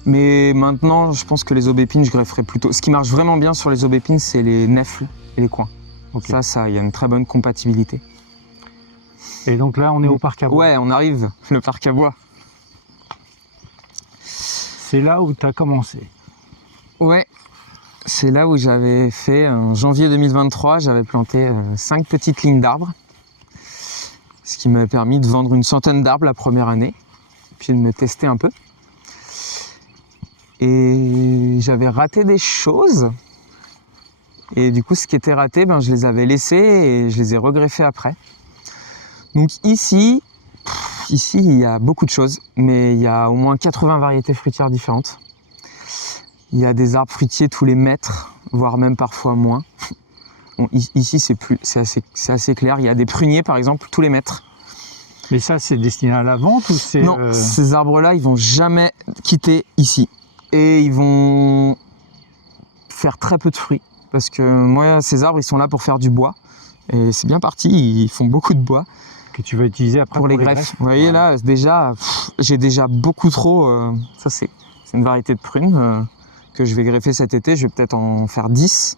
Mais maintenant je pense que les aubépines je grefferai plutôt. Ce qui marche vraiment bien sur les aubépines c'est les nèfles et les coins. Okay. Ça il y a une très bonne compatibilité. Et donc là, on est au parc à bois. Ouais, on arrive, le parc à bois. C'est là où tu as commencé. Ouais, c'est là où j'avais fait, en janvier 2023, j'avais planté 5 petites lignes d'arbres. Ce qui m'a permis de vendre une centaine d'arbres la première année, puis de me tester un peu. Et j'avais raté des choses. Et du coup, ce qui était raté, je les avais laissés et je les ai regreffés après. Donc ici, il y a beaucoup de choses, mais il y a au moins 80 variétés fruitières différentes. Il y a des arbres fruitiers tous les mètres, voire même parfois moins. Bon, ici, c'est assez clair. Il y a des pruniers, par exemple, tous les mètres. Mais ça, c'est destiné à la vente ou c'est... Non, ces arbres-là, ils vont jamais quitter ici. Et ils vont faire très peu de fruits. Parce que moi, ces arbres, ils sont là pour faire du bois. Et c'est bien parti, ils font beaucoup de bois. Que tu vas utiliser après pour les greffes. Vous voyez là, déjà, j'ai déjà beaucoup trop. Ça, c'est une variété de prune que je vais greffer cet été. Je vais peut-être en faire 10.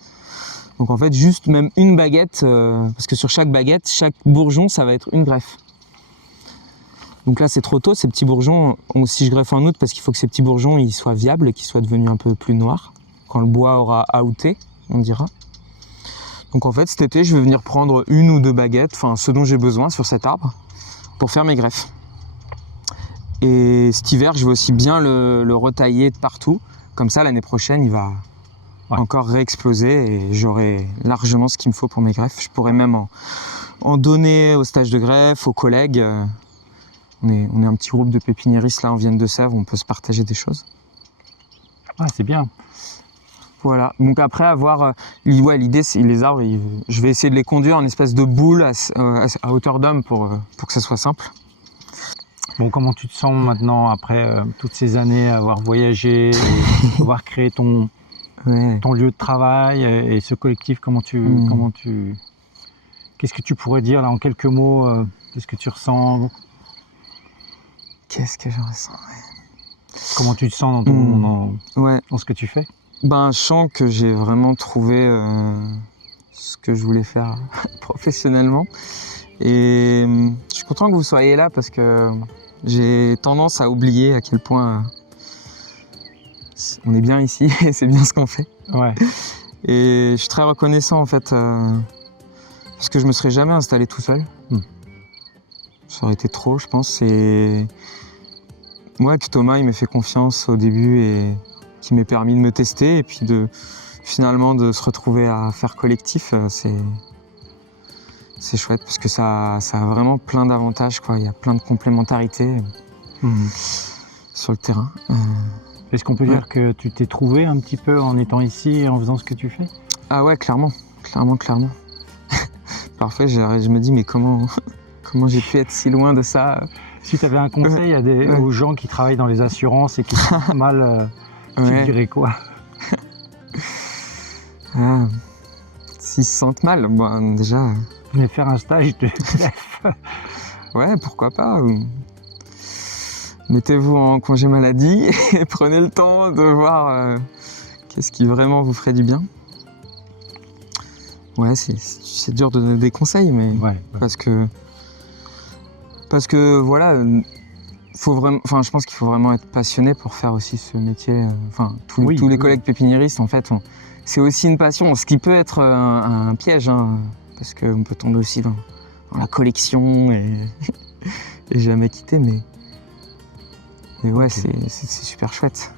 Donc en fait, juste même une baguette, parce que sur chaque baguette, chaque bourgeon, ça va être une greffe. Donc là, c'est trop tôt. Ces petits bourgeons, si je greffe en août, parce qu'il faut que ces petits bourgeons ils soient viables et qu'ils soient devenus un peu plus noirs. Quand le bois aura outé, on dira. Donc en fait, cet été, je vais venir prendre 1 ou 2 baguettes, enfin ce dont j'ai besoin sur cet arbre, pour faire mes greffes. Et cet hiver, je vais aussi bien le retailler de partout. Comme ça, l'année prochaine, il va encore réexploser et j'aurai largement ce qu'il me faut pour mes greffes. Je pourrais même en donner au stage de greffe, aux collègues. On est un petit groupe de pépiniéristes là, on vient de Sèvres, on peut se partager des choses. Ah, c'est bien. Voilà, donc après avoir, l'idée c'est les arbres, je vais essayer de les conduire en espèce de boule à hauteur d'homme pour que ça soit simple. Bon, comment tu te sens maintenant après toutes ces années à avoir voyagé, avoir créé ton lieu de travail et ce collectif, qu'est-ce que tu pourrais dire là en quelques mots, qu'est-ce que tu ressens? Qu'est-ce que je ressens? Comment tu te sens dans ce que tu fais? Je sens que j'ai vraiment trouvé ce que je voulais faire professionnellement. Et je suis content que vous soyez là parce que j'ai tendance à oublier à quel point on est bien ici et c'est bien ce qu'on fait. Ouais. Et je suis très reconnaissant en fait parce que je me serais jamais installé tout seul. Ça aurait été trop, je pense. Et moi, que Thomas il m'a fait confiance au début et qui m'ait permis de me tester et puis finalement de se retrouver à faire collectif, c'est chouette parce que ça a vraiment plein d'avantages, quoi. Il y a plein de complémentarités sur le terrain. Est-ce qu'on peut dire que tu t'es trouvé un petit peu en étant ici et en faisant ce que tu fais? Ah ouais, clairement. Parfois je me dis mais comment j'ai pu être si loin de ça? Si tu avais un conseil aux gens qui travaillent dans les assurances et qui se sentent mal, tu dirais quoi? S'ils se sentent mal, déjà... Mais faire un stage de greffe. Ouais, pourquoi pas. Mettez-vous en congé maladie et prenez le temps de voir qu'est-ce qui vraiment vous ferait du bien. Ouais, c'est dur de donner des conseils, mais parce que voilà, je pense qu'il faut vraiment être passionné pour faire aussi ce métier. Tous les collègues pépiniéristes, en fait, c'est aussi une passion, ce qui peut être un piège, parce qu'on peut tomber aussi dans la collection et jamais quitter, mais ouais, c'est super chouette.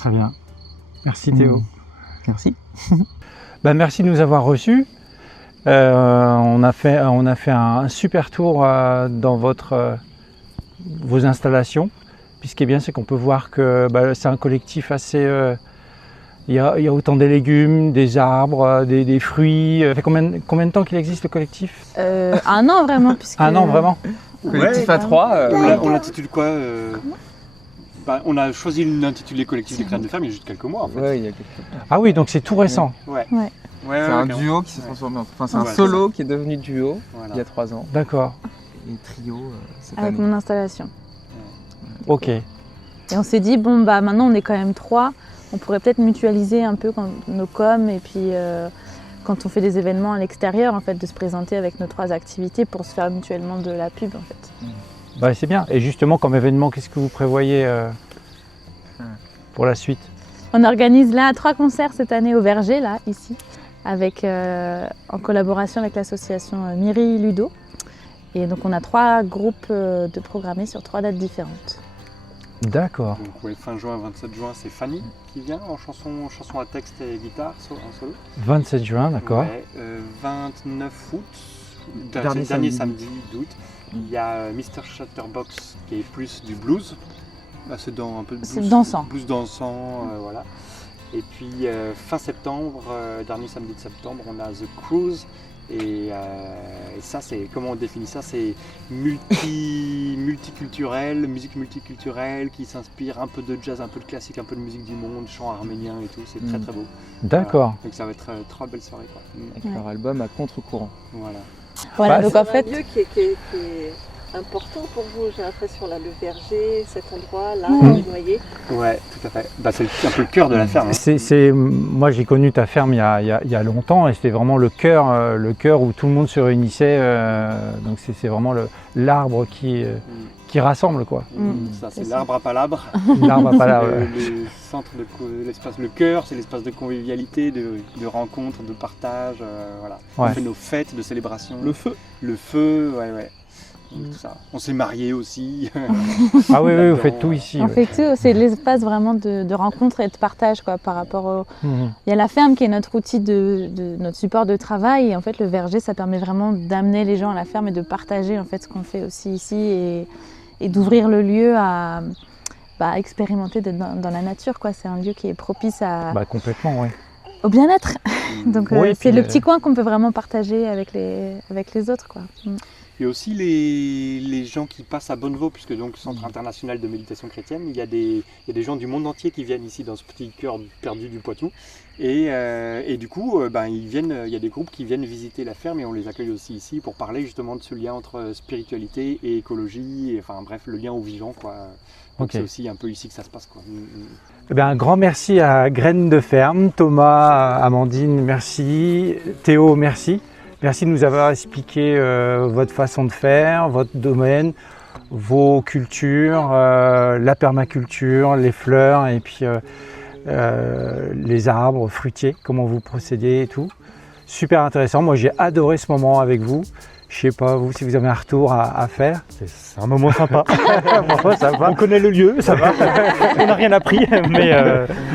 Très bien. Merci Théo. Merci. Merci de nous avoir reçus. On a fait un super tour dans vos installations. Puis ce qui est bien, c'est qu'on peut voir que c'est un collectif assez... Il y a autant des légumes, des arbres, des fruits. Ça fait combien de temps qu'il existe le collectif? 1 an vraiment. Un an vraiment? Collectif à 3. On l'intitule quoi on a choisi l'intitulé collectif des graines de ferme il y a juste quelques mois en fait. Ouais, il y a quelques mois. Ah oui, donc c'est tout récent. Ouais. C'est un duo qui s'est transformé enfin c'est un solo qui est devenu duo il y a 3 ans. D'accord. Et trio cette avec année. mon installation. Ok. Et on s'est dit, bon, bah maintenant on est quand même 3, on pourrait peut-être mutualiser un peu nos coms et puis quand on fait des événements à l'extérieur, en fait, de se présenter avec nos 3 activités pour se faire mutuellement de la pub, en fait. Bah, c'est bien. Et justement, comme événement, qu'est-ce que vous prévoyez pour la suite? On organise là 3 concerts cette année au Verger, là, ici, avec, en collaboration avec l'association Miri Ludo. Et donc on a 3 groupes de programmés sur 3 dates différentes. D'accord. Donc fin juin, 27 juin, c'est Fanny qui vient en chanson à texte et guitare en solo. 27 juin, d'accord. Ouais, 29 août, Dernier samedi d'août, il y a Mr Chatterbox qui est plus du blues. Là, c'est dans un peu de blues. C'est dansant. Blues dansant, voilà. Et puis fin septembre, dernier samedi de septembre, on a The Cruise. Et ça, c'est comment on définit ça? C'est multiculturel, musique multiculturelle qui s'inspire un peu de jazz, un peu de classique, un peu de musique du monde, chant arménien et tout. C'est très très beau. D'accord. Donc ça va être 3 belles soirées. Quoi. Avec leur album à contre-courant. Voilà, Bah, donc en fait, un lieu qui est important pour vous, j'ai l'impression, là, le Verger, cet endroit, là, les Noyers. Ouais, tout à fait. Bah, c'est un peu le cœur de la ferme. Moi, j'ai connu ta ferme il y a longtemps et c'était vraiment le cœur où tout le monde se réunissait. Donc c'est vraiment l'arbre qui rassemble, quoi. Ça, c'est l'arbre à palabre. L'arbre à palabre. Le centre l'espace, le cœur, c'est l'espace de convivialité, de rencontre, de partage. Voilà. Ouais. On fait nos fêtes de célébration. Le feu. Le feu, ouais. Tout ça. On s'est mariés aussi. Ah oui, vous faites tout ici. on Ouais. fait tout, c'est l'espace vraiment de rencontre et de partage, quoi, par rapport au... Mhm. Il y a la ferme qui est notre outil notre support de travail et en fait le verger ça permet vraiment d'amener les gens à la ferme et de partager en fait ce qu'on fait aussi ici et d'ouvrir le lieu à expérimenter d'être dans la nature, quoi. C'est un lieu qui est propice Complètement, oui. au bien-être. Donc Oui, c'est puis, le petit coin qu'on peut vraiment partager avec les autres, quoi. Il y a aussi les gens qui passent à Bonnevaux, puisque donc Centre international de méditation chrétienne, il y a des gens du monde entier qui viennent ici dans ce petit cœur perdu du Poitou. Et du coup, il y a des groupes qui viennent visiter la ferme et on les accueille aussi ici pour parler justement de ce lien entre spiritualité et écologie, le lien au vivant, quoi. Donc Okay. c'est aussi un peu ici que ça se passe, quoi. Eh bien, un grand merci à Graines de Ferme, Thomas, Amandine, merci, Théo, merci. Merci de nous avoir expliqué votre façon de faire, votre domaine, vos cultures, la permaculture, les fleurs et puis les arbres fruitiers, comment vous procédez et tout. Super intéressant, moi j'ai adoré ce moment avec vous. Je sais pas, vous, si vous avez un retour à faire. C'est un moment sympa. On connaît le lieu, ça va. On n'a rien appris, mais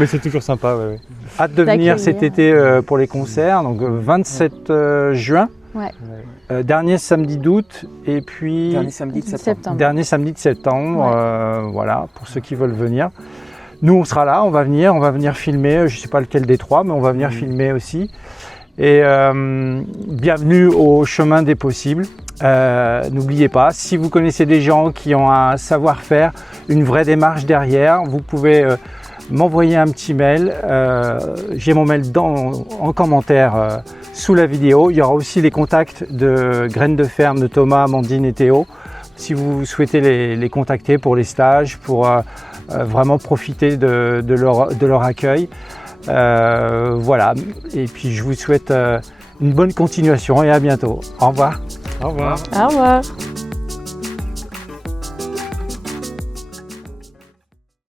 c'est toujours sympa. Ouais. Hâte de venir cet été pour les concerts, donc 27 juin, dernier samedi d'août et puis Dernier samedi de septembre. dernier samedi de septembre, voilà, pour ceux qui veulent venir. Nous on sera là, on va venir filmer, je ne sais pas lequel des 3, mais on va venir filmer aussi. Et bienvenue au chemin des possibles. N'oubliez pas, si vous connaissez des gens qui ont un savoir-faire, une vraie démarche derrière, vous pouvez m'envoyer un petit mail. J'ai mon mail en commentaire sous la vidéo. Il y aura aussi les contacts de Graines de Ferme de Thomas, Amandine et Théo. Si vous souhaitez les contacter pour les stages, pour vraiment profiter de leur accueil. Voilà, et puis je vous souhaite une bonne continuation et à bientôt. Au revoir. Au revoir. Au revoir.